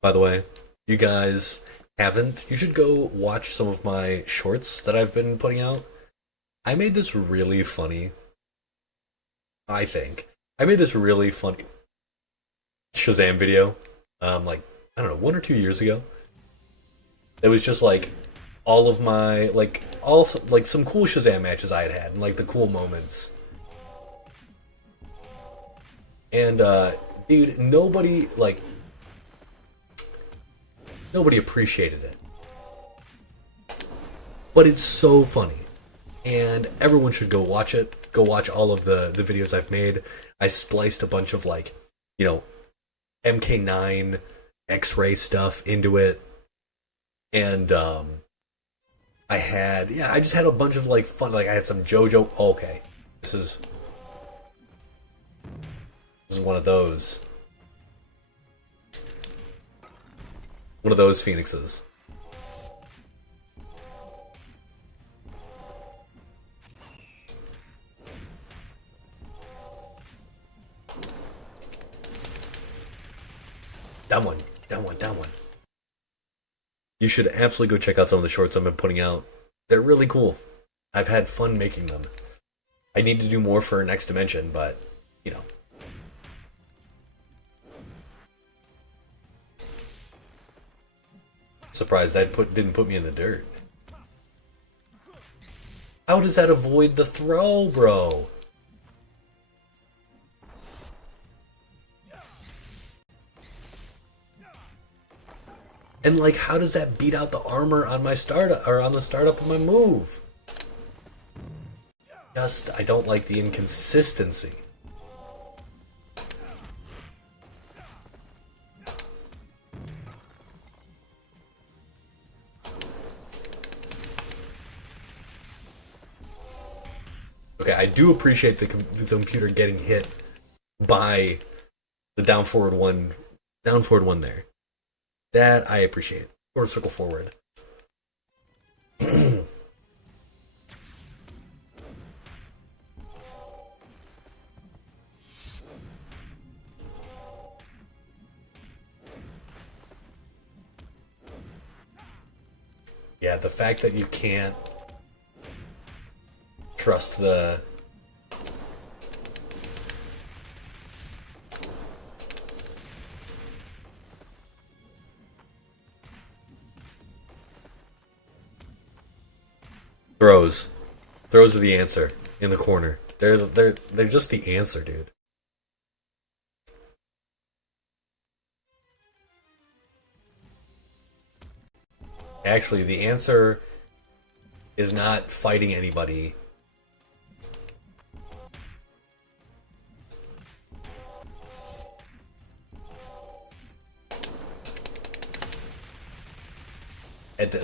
By the way, you guys haven't, you should go watch some of my shorts that I've been putting out. I made this really funny, I think. I made this really funny Shazam video, like, I don't know, 1 or 2 years ago. It was just like all of my, like, all, like, some cool Shazam matches I had and, like, the cool moments. And, dude, nobody appreciated it. But it's so funny. And everyone should go watch it. Go watch all of the videos I've made. I spliced a bunch of, like, you know, MK9 X-ray stuff into it. And I just had a bunch of, like, fun, like, I had some JoJo. Oh, okay. This is one of those. One of those phoenixes. Down one, down one, down one. You should absolutely go check out some of the shorts I've been putting out. They're really cool. I've had fun making them. I need to do more for Next Dimension, but, you know. Surprised that didn't put me in the dirt. How does that avoid the throw, bro? And, like, how does that beat out the armor on my startup, or on the startup of my move? I don't like the inconsistency. Okay, I do appreciate the computer getting hit by the down forward one there. That I appreciate. Or circle forward. Yeah, the fact that you can't trust the throws. Throws are the answer in the corner. They're just the answer, dude. Actually, the answer is not fighting anybody.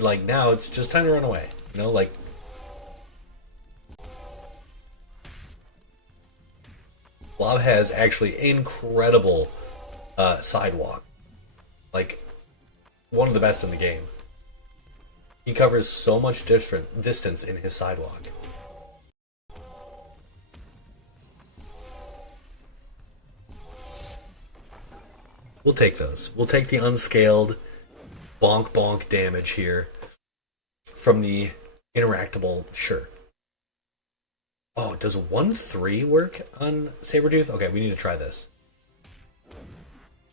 Like, now it's just time to run away. You know, like, Blob has actually incredible sidewalk. Like, one of the best in the game. He covers so much different distance in his sidewalk. We'll take those. We'll take the unscaled bonk bonk damage here from the interactable. Sure. Oh, does 1-3 work on Sabretooth? Okay, we need to try this.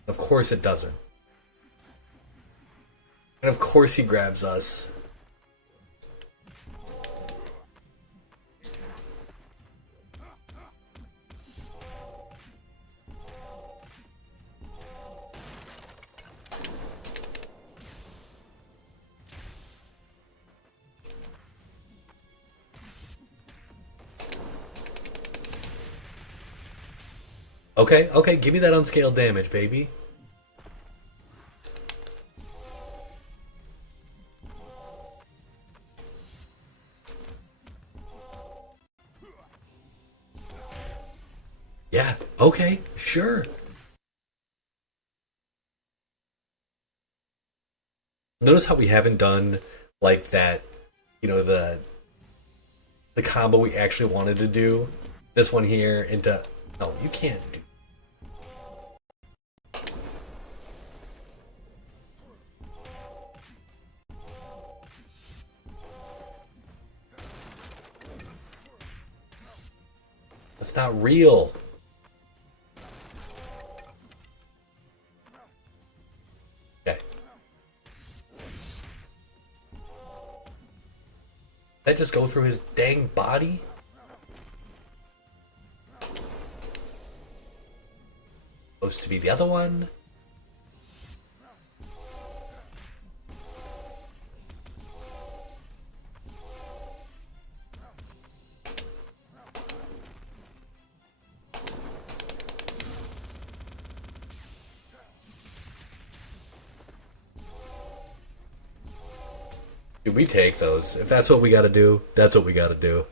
Of course it doesn't. And of course he grabs us. Okay, okay, give me that unscaled damage, baby. Yeah, okay, sure. Notice how we haven't done like that, you know, the combo we actually wanted to do. This one here into... No, you can't do... That's not real. Okay. That just go through his dang body? Supposed to be the other one? Dude, we take those. If that's what we gotta do, that's what we gotta do.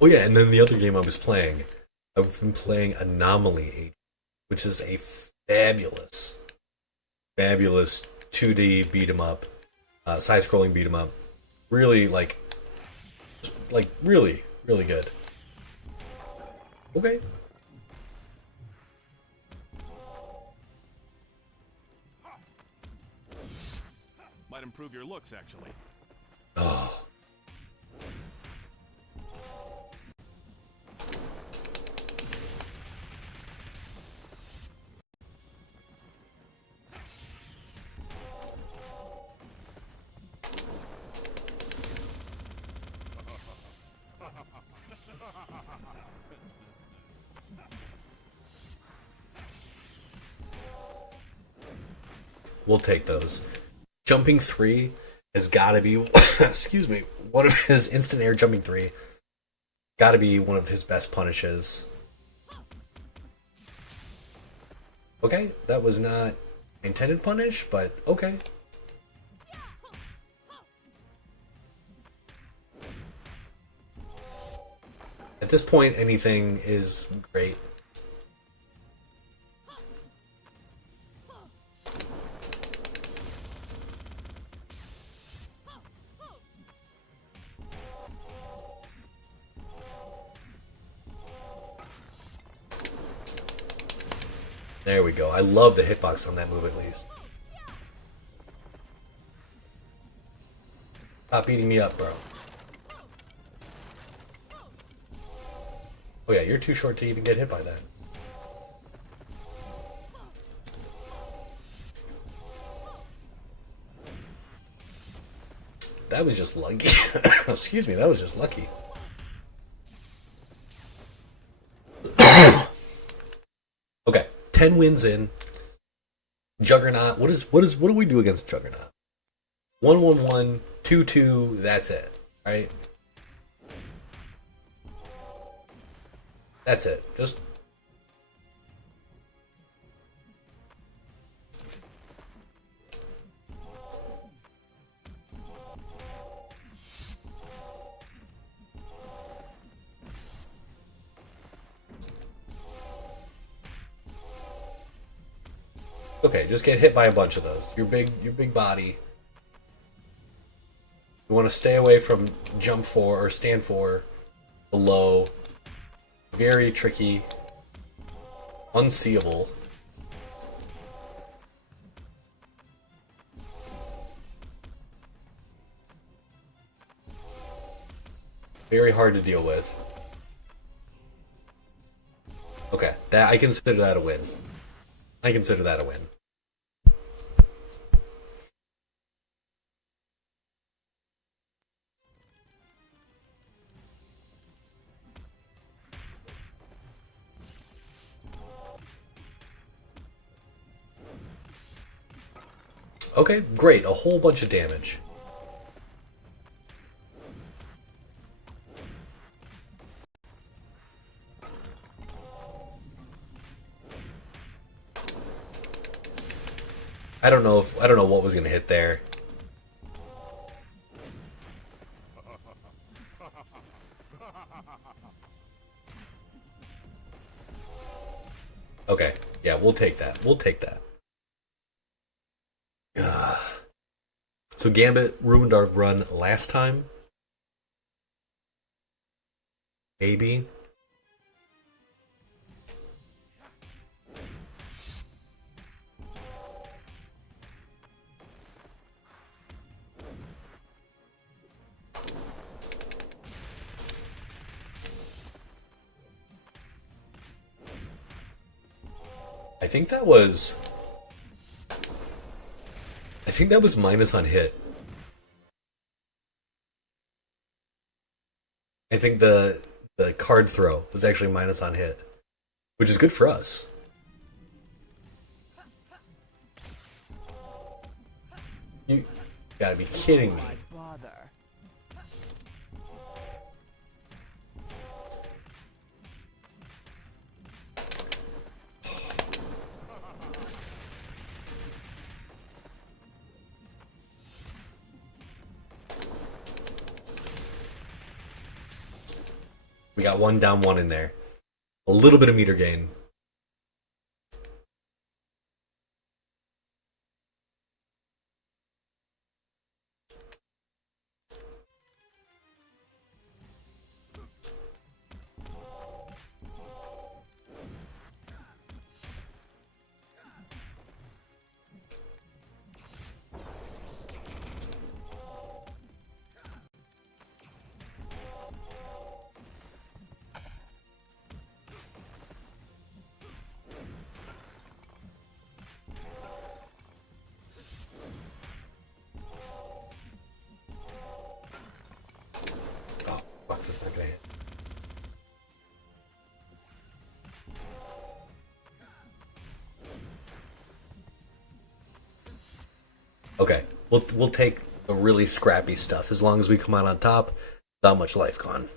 Oh yeah, and then the other game I was playing, I've been playing Anomaly, which is a fabulous 2D beat 'em up, side-scrolling beat 'em up. Really really, really good. Okay. Might improve your looks, actually. Oh. We'll take those. Jumping 3 has got to be, excuse me, one of his instant air jumping 3. Got to be one of his best punishes. Okay, that was not intended punish, but okay. At this point, anything is great. There we go. I love the hitbox on that move at least. Stop beating me up, bro. Oh yeah, you're too short to even get hit by that. That was just lucky. Excuse me, that was just lucky. Okay, 10 wins in. Juggernaut. What do we do against Juggernaut? 1-1-1, 2-2, that's it, right? That's it. Just okay, just get hit by a bunch of those. Your big body. You want to stay away from jump 4 or stand 4 below. Very tricky. Unseeable. Very hard to deal with. Okay, that I consider that a win. I consider that a win. Okay, great. A whole bunch of damage. I don't know what was gonna hit there. Okay, yeah, we'll take that. We'll take that. So Gambit ruined our run last time. Maybe. I think that was minus on hit. I think the card throw was actually minus on hit, which is good for us. You gotta be kidding me. Bother. We got one down, one in there. A little bit of meter gain. Oh, fuck, that's not gonna hit. Okay, we'll take the really scrappy stuff as long as we come out on top. Not much life gone.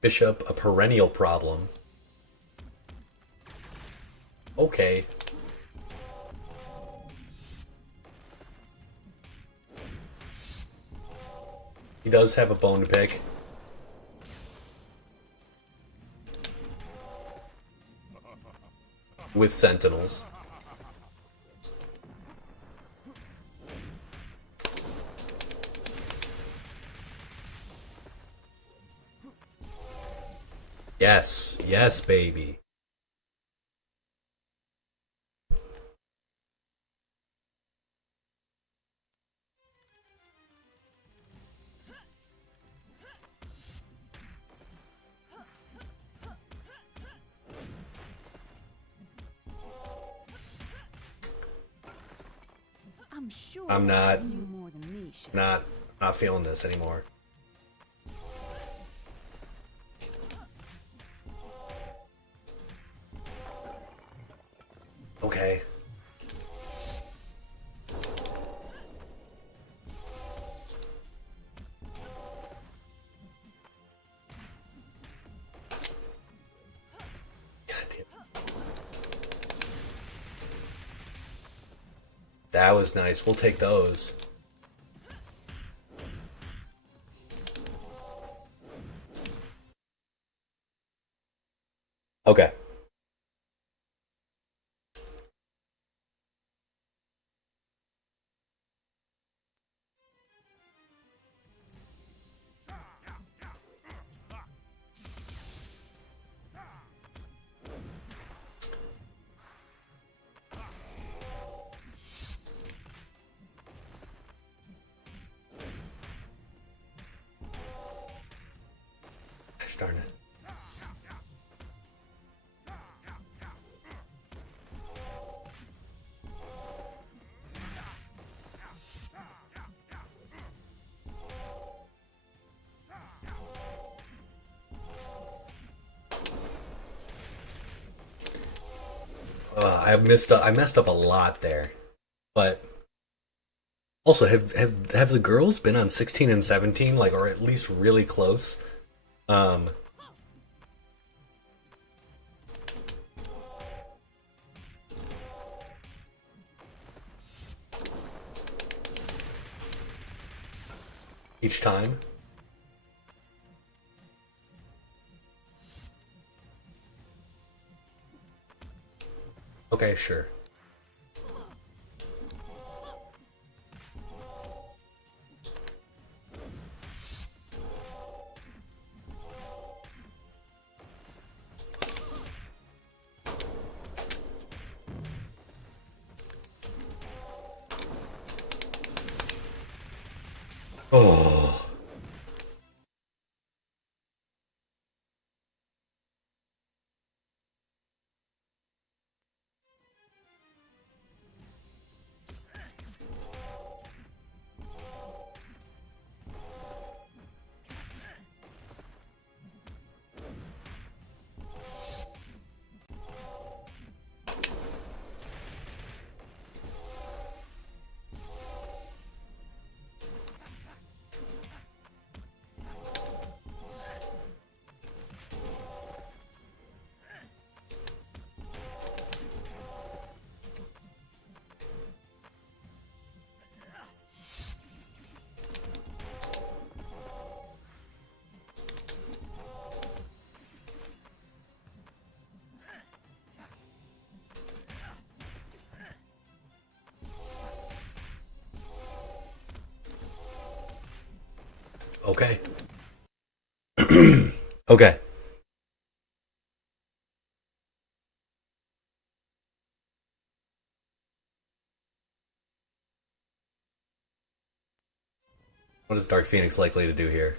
Bishop, a perennial problem. Okay. He does have a bone to pick. With Sentinels. Yes, yes, baby. I'm sure I'm not- you more than me, Shep. Not feeling this anymore. Okay. God damn. That was nice. We'll take those. Okay. Gosh darn it. I messed up a lot there, but also have the girls been on 16 and 17, like, or at least really close? Um, each time. Okay, sure. Oh. Okay. Okay. What is Dark Phoenix likely to do here?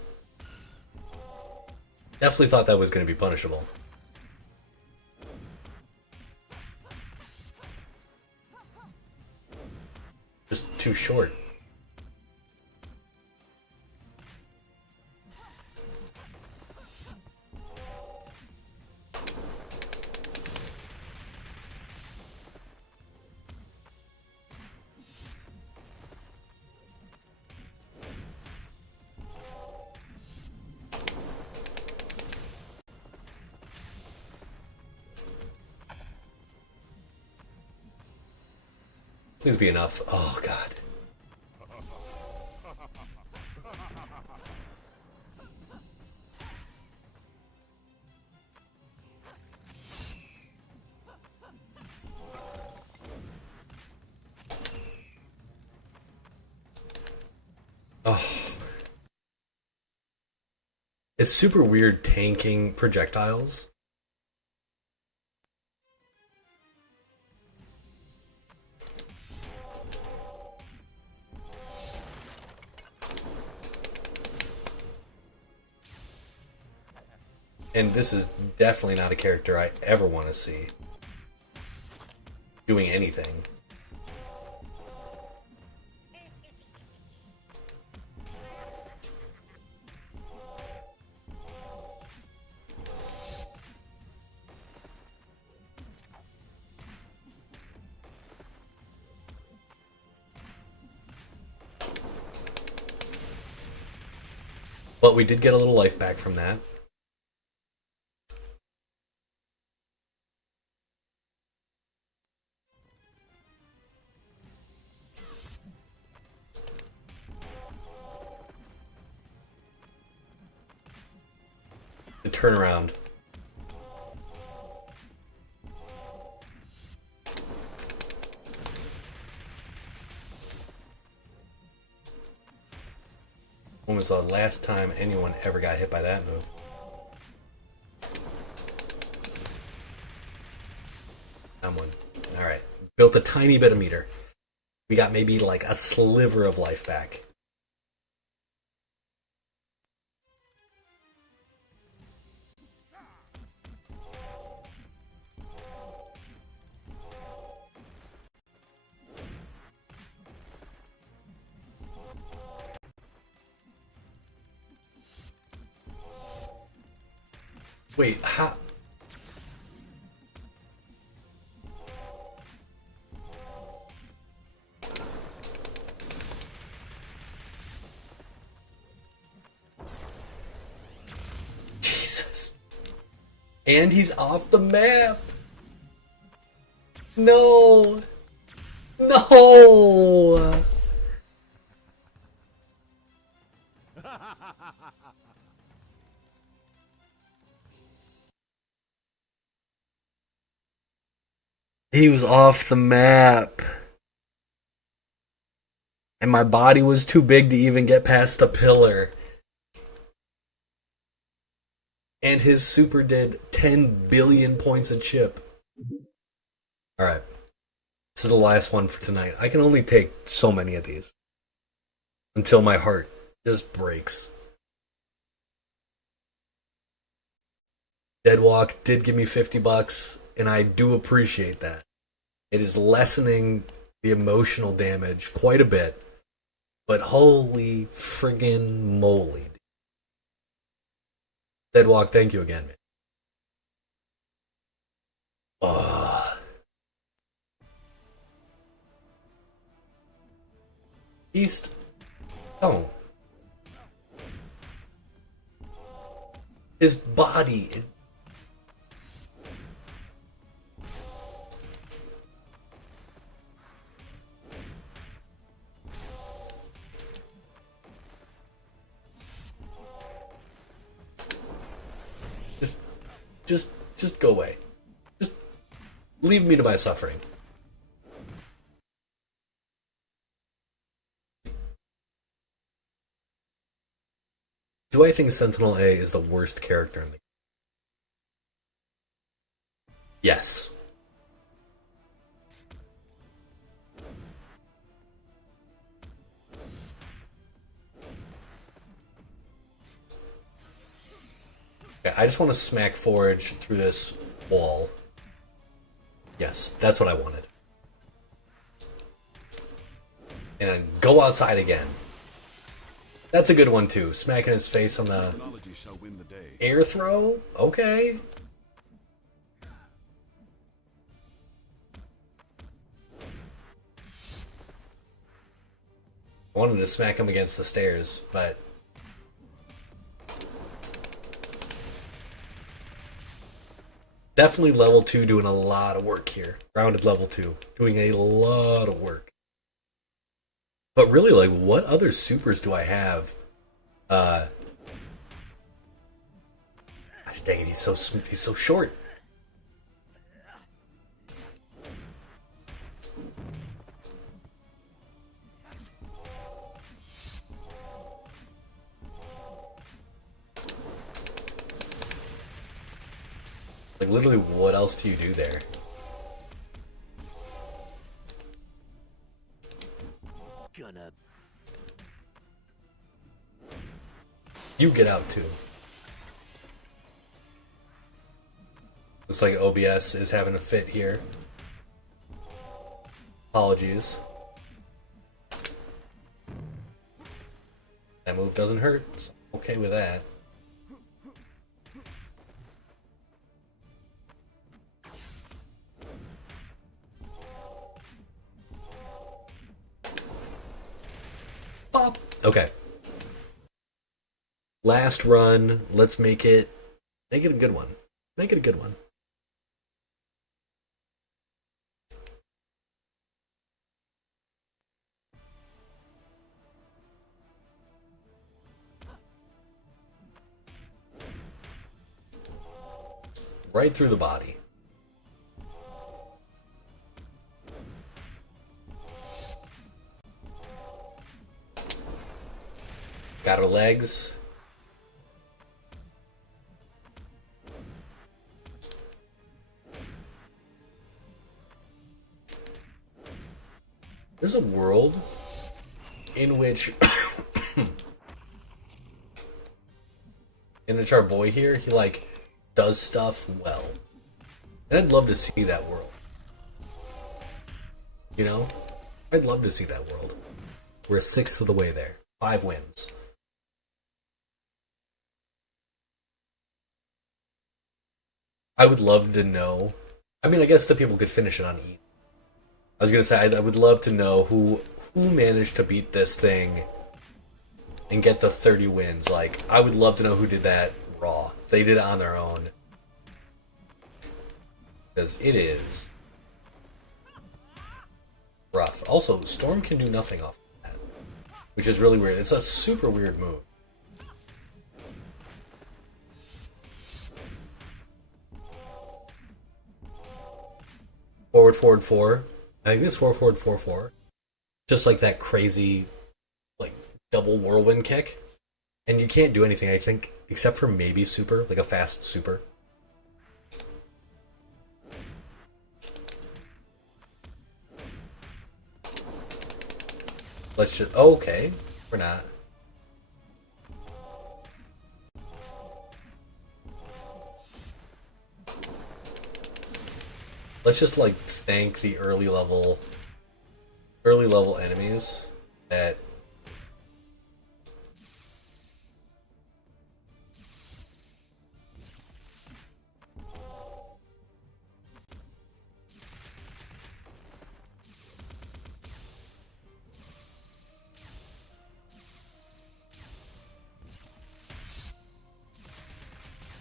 Definitely thought that was going to be punishable. Just too short. Please be enough. Oh, God. Oh. It's super weird tanking projectiles. And this is definitely not a character I ever want to see doing anything. But we did get a little life back from that. The turnaround. When was the last time anyone ever got hit by that move? Someone. Alright. Built a tiny bit of meter. We got maybe like a sliver of life back. Wait, how? And he's off the map. No. No. He was off the map. And my body was too big to even get past the pillar. And his super did 10 billion points a chip. Alright. This is the last one for tonight. I can only take so many of these. Until my heart just breaks. Deadwalk did give me $50, and I do appreciate that. It is lessening the emotional damage quite a bit. But holy friggin' moly. Deadwalk, thank you again, man. East. Don't. His body. Just go away. Just leave me to my suffering. Do I think Sentinel A is the worst character in the game? Yes. Okay, I just want to smack Forge through this wall. Yes, that's what I wanted. And then go outside again. That's a good one too. Smacking his face on the air throw? Okay. I wanted to smack him against the stairs, but definitely level 2 doing a lot of work here. Grounded level 2. Doing a lot of work. But really, like, what other supers do I have? Gosh dang it, he's so short. Like, literally, what else do you do there? You get out too. Looks like OBS is having a fit here. Apologies. That move doesn't hurt, so I'm okay with that. Pop. Okay. Last run. Let's make it a good one. Make it a good one. Right through the body. Got her legs. There's a world in which our boy here, he like does stuff well. And I'd love to see that world. You know? I'd love to see that world. We're a sixth of the way there. 5 wins. I would love to know. I mean, I guess the people could finish it on E. I was gonna say I would love to know who managed to beat this thing and get the 30 wins. Like, I would love to know who did that raw. They did it on their own. Because it is rough. Also, Storm can do nothing off of that, which is really weird. It's a super weird move. Forward, forward, 4. I think it's forward, forward, 4, 4. Just like that crazy, like, double whirlwind kick. And you can't do anything, I think, except for maybe super, like a fast super. Let's just... Oh, okay. We're not. Let's just, like, thank the early level enemies that...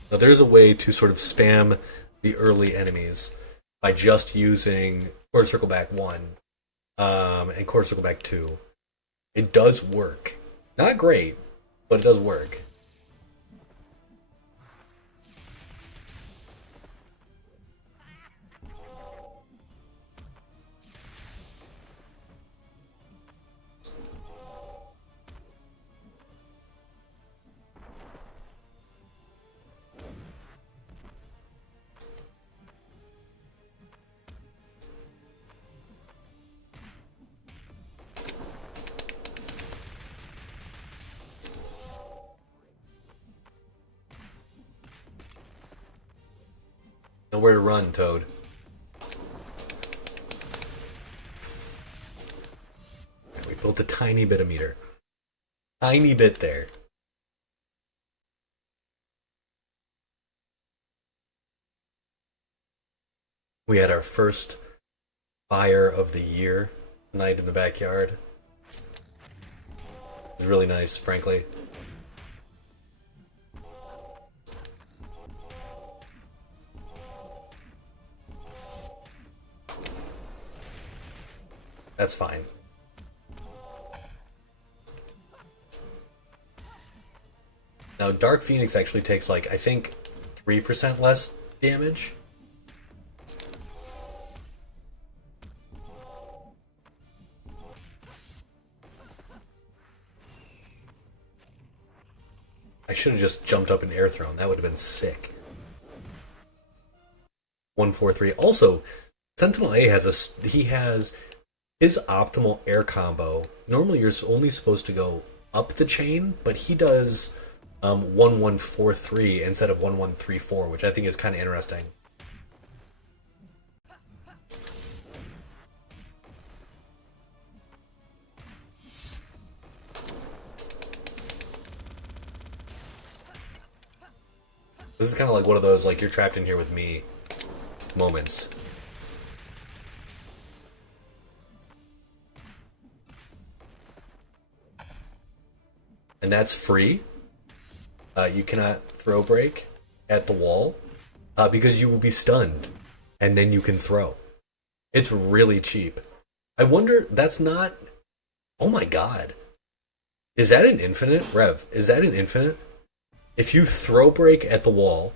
Now, there's a way to sort of spam the early enemies by just using Quarter Circle Back 1 and Quarter Circle Back 2. It does work. Not great, but it does work. Nowhere to run, Toad. We built a tiny bit of meter. Tiny bit there. We had our first fire of the year tonight in the backyard. It was really nice, frankly. That's fine. Now, Dark Phoenix actually takes, like, I think 3% less damage. I should have just jumped up and air thrown. That would have been sick. 143. Also, Sentinel A has he has his optimal air combo. Normally you're only supposed to go up the chain, but he does 1143 instead of 1134, which I think is kind of interesting. This is kind of like one of those, like, you're trapped in here with me moments. And that's free. You cannot throw break at the wall because you will be stunned, and then you can throw. It's really cheap. I wonder, that's not... Oh my god. Is that an infinite? Rev, is that an infinite? If you throw break at the wall...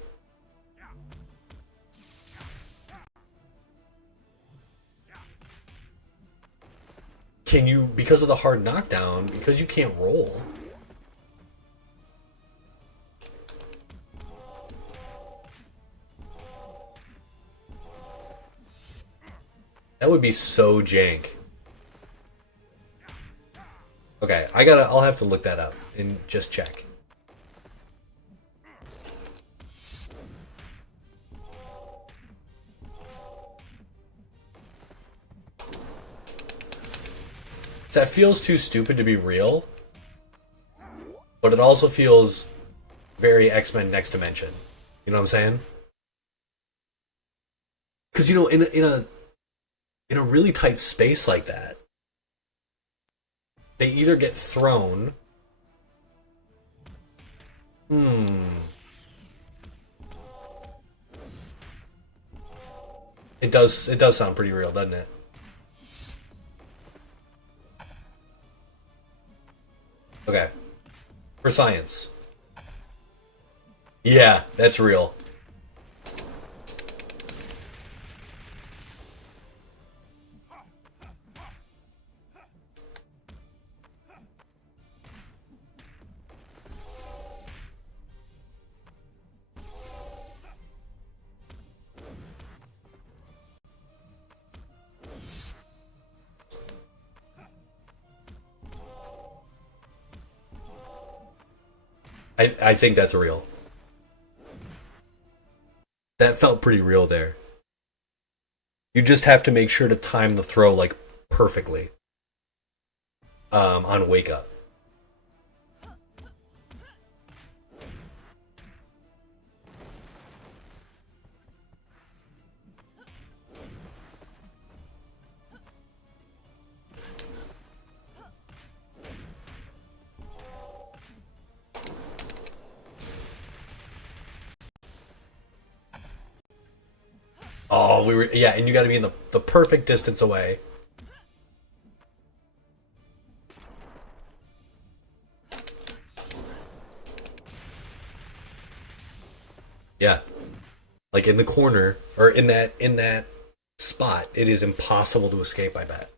Can you, because of the hard knockdown, because you can't roll... That would be so jank. Okay, I'll have to look that up and just check. That feels too stupid to be real, but it also feels very X-Men Next Dimension. You know what I'm saying? Because, you know, in a really tight space like that, they either get thrown... They, It does sound pretty real, doesn't it? Okay. For science. Yeah, that's real. I think that's real. That felt pretty real there. You just have to make sure to time the throw like perfectly. On wake up. Oh, yeah, and you got to be in the perfect distance away. Yeah, like in the corner or in that spot, it is impossible to escape. I bet.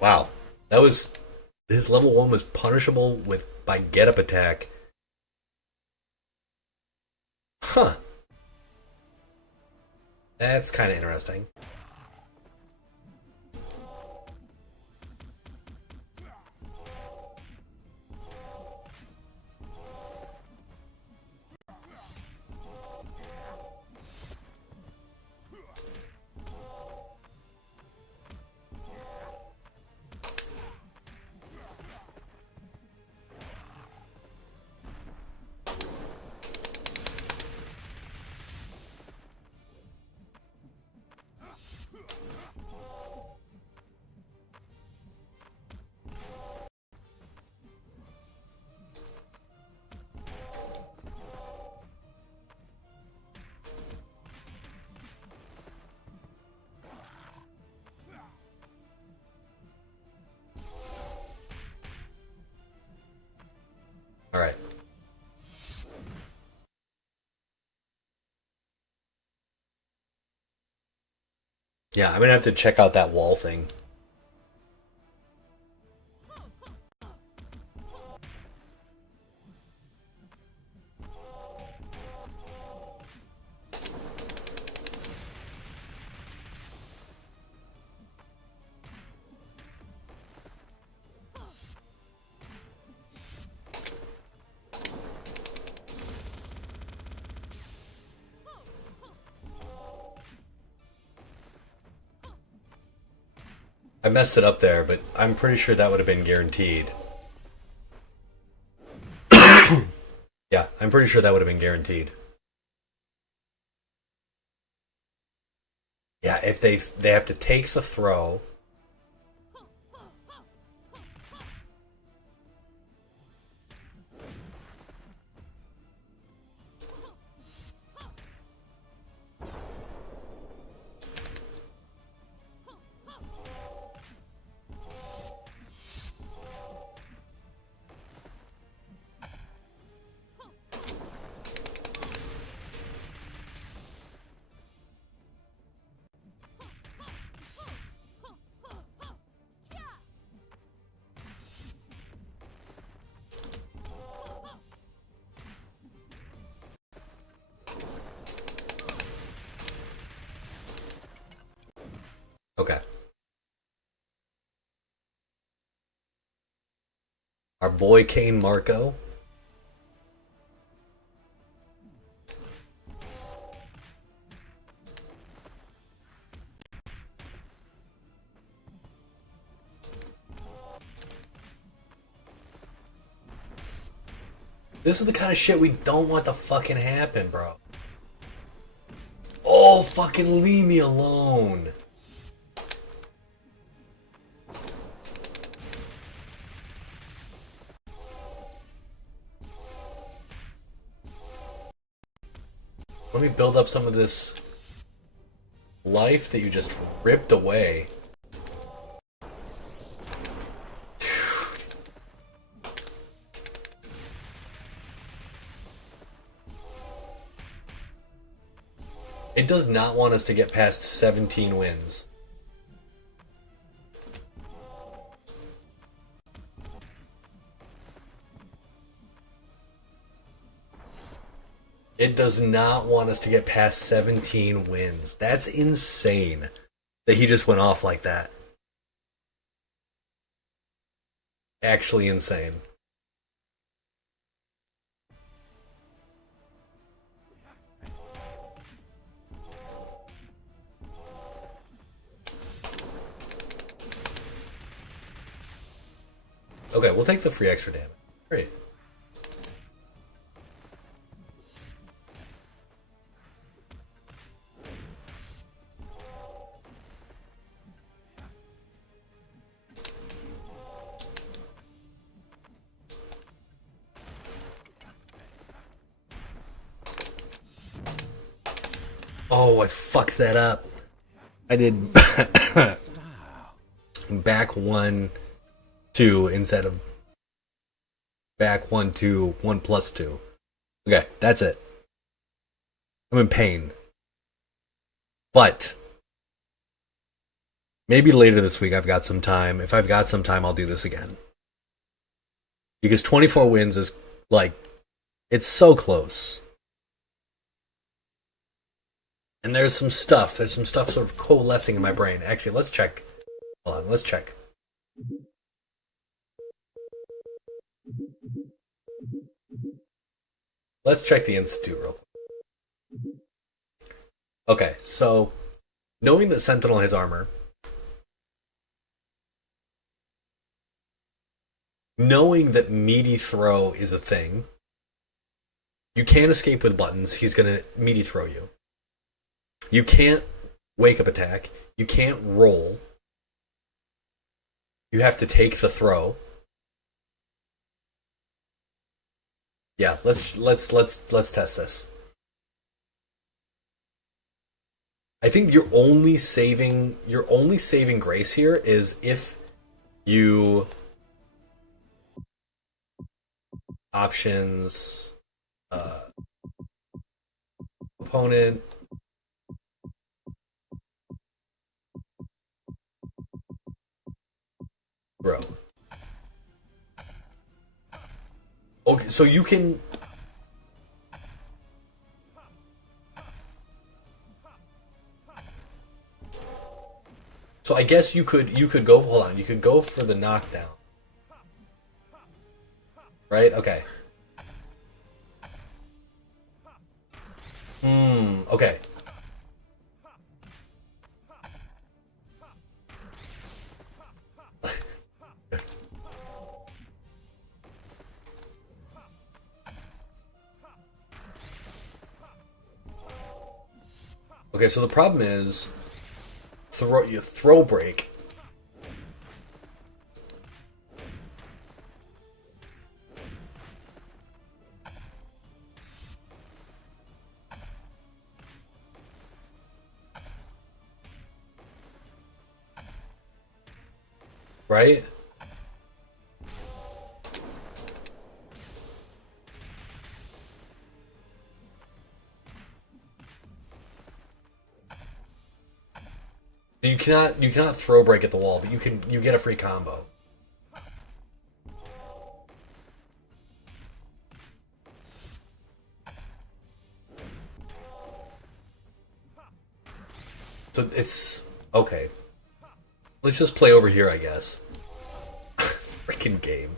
Wow, that was his level 1 was punishable with by get up attack. Huh. That's kind of interesting. All right. Yeah, I'm gonna have to check out that wall thing. I messed it up there, but I'm pretty sure that would have been guaranteed. Yeah, I'm pretty sure that would have been guaranteed. Yeah, if they have to take the throw. Okay. Our boy Kane Marco. This is the kind of shit we don't want to fucking happen, bro. Oh, fucking leave me alone. Let me build up some of this life that you just ripped away. It does not want us to get past 17 wins. It does not want us to get past 17 wins. That's insane that he just went off like that. Actually insane. Okay, we'll take the free extra damage. Great. Oh, I fucked that up. I did back 1, 2 instead of back 1, 2, 1 plus 2. Okay, that's it. I'm in pain. But maybe later this week I've got some time. If I've got some time, I'll do this again. Because 24 wins is like, it's so close. And there's some stuff sort of coalescing in my brain. Actually, let's check. Hold on, let's check. Let's check the Institute real quick. Okay, so knowing that Sentinel has armor, knowing that meaty throw is a thing, you can't escape with buttons, he's gonna meaty throw you. You can't wake up attack, you can't roll. You have to take the throw. Yeah, let's test this. I think your only saving grace here is if you options opponent bro. Okay, so you can. So I guess you could go. Hold on, you could go for the knockdown, right? Okay. Okay. Okay, so the problem is throw break. Right? You cannot throw break at the wall, but you get a free combo. So it's okay. Let's just play over here, I guess. Freaking game.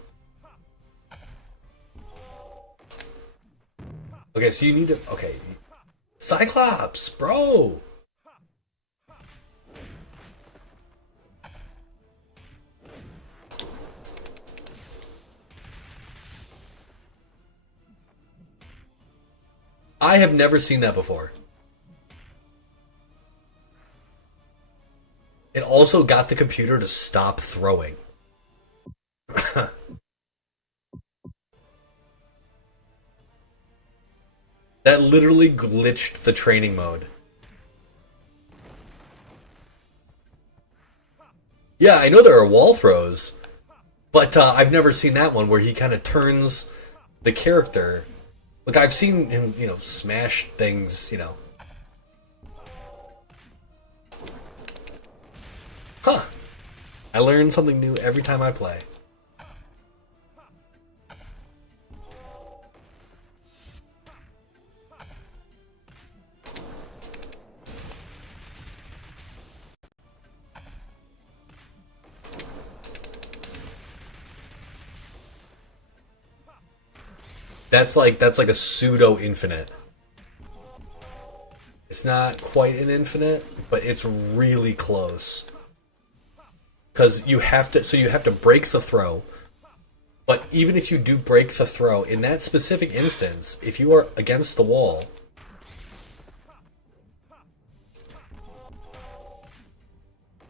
Okay, so you need to... Okay. Cyclops, bro! I have never seen that before. It also got the computer to stop throwing. That literally glitched the training mode. Yeah, I know there are wall throws, but I've never seen that one where he kind of turns the character. Look, I've seen him, smash things, Huh. I learn something new every time I play. That's like a pseudo infinite. It's not quite an infinite, but it's really close. Because you have to break the throw. But even if you do break the throw, in that specific instance, if you are against the wall,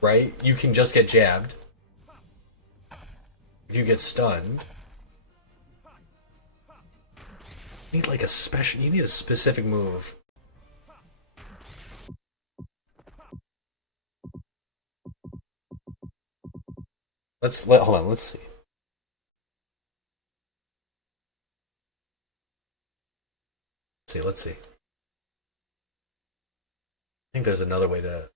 right, you can just get jabbed. If you get stunned, you need you need a specific move. Hold on, let's see. Let's see. I think there's another way to...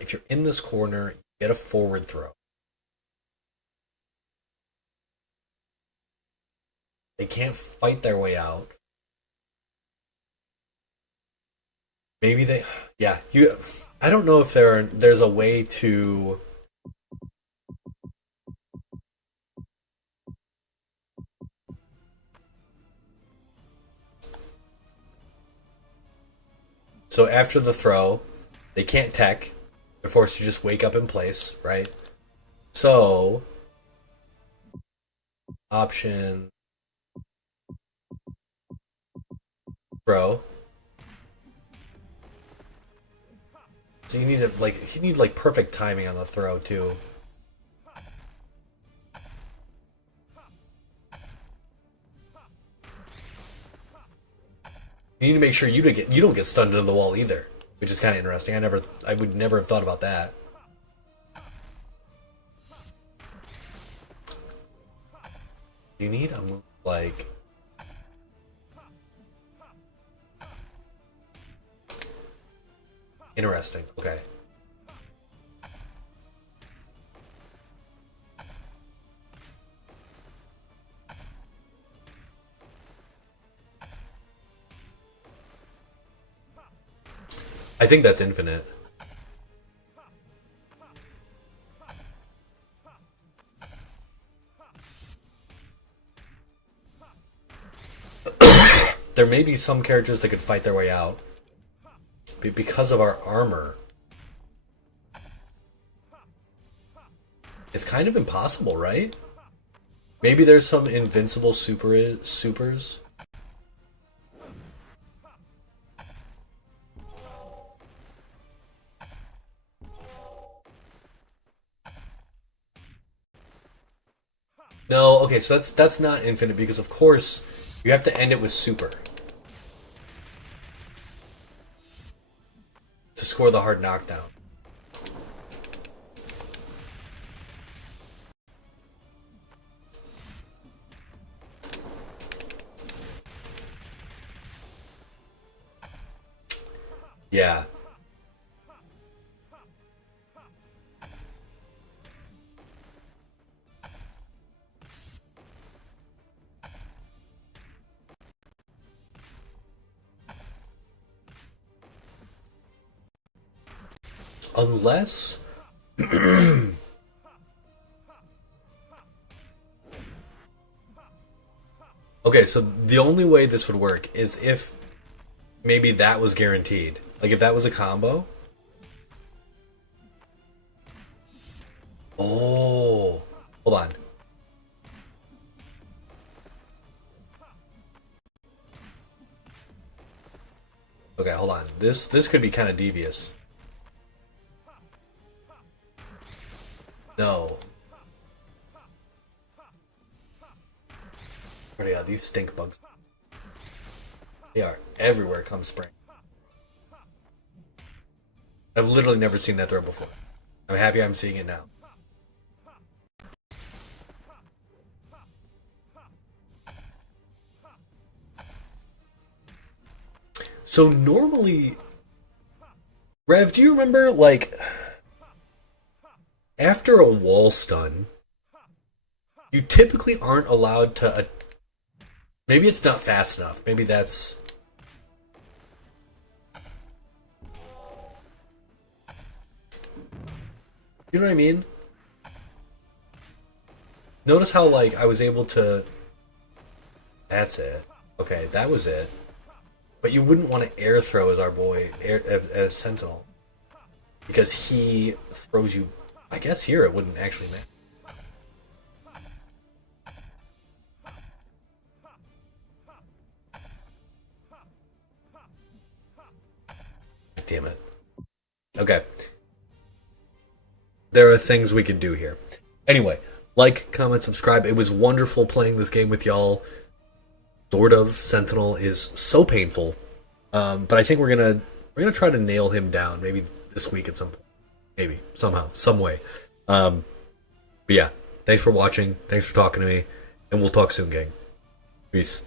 If you're in this corner, you get a forward throw. They can't fight their way out. Maybe they... Yeah, I don't know if there's a way to... So after the throw, they can't tech. They're forced to just wake up in place, right? So, option throw. So you need perfect timing on the throw too. You need to make sure you don't get stunned into the wall either, which is kind of interesting. I would never have thought about that. You need a move like... Interesting. Okay. I think that's infinite. There may be some characters that could fight their way out. But because of our armor, it's kind of impossible, right? Maybe there's some invincible supers. No, okay, so that's not infinite because of course you have to end it with super to score the hard knockdown. Yeah. Unless... Okay, so the only way this would work is if maybe that was guaranteed. Like if that was a combo. Oh, hold on. Okay, hold on. This could be kind of devious. No. Oh yeah, these stink bugs. They are everywhere come spring. I've literally never seen that throw before. I'm happy I'm seeing it now. So normally, Rev, do you remember, like, after a wall stun, you typically aren't allowed to... Maybe it's not fast enough. Maybe that's... You know what I mean? Notice how, like, I was able to... That's it. Okay, that was it. But you wouldn't want to air throw as our boy, as Sentinel. Because he throws you... I guess here it wouldn't actually matter. Damn it. Okay. There are things we can do here. Anyway, like, comment, subscribe. It was wonderful playing this game with y'all. Sort of. Sentinel is so painful. But I think we're gonna try to nail him down. Maybe this week at some point. Maybe. Somehow. Some way. But yeah. Thanks for watching. Thanks for talking to me. And we'll talk soon, gang. Peace.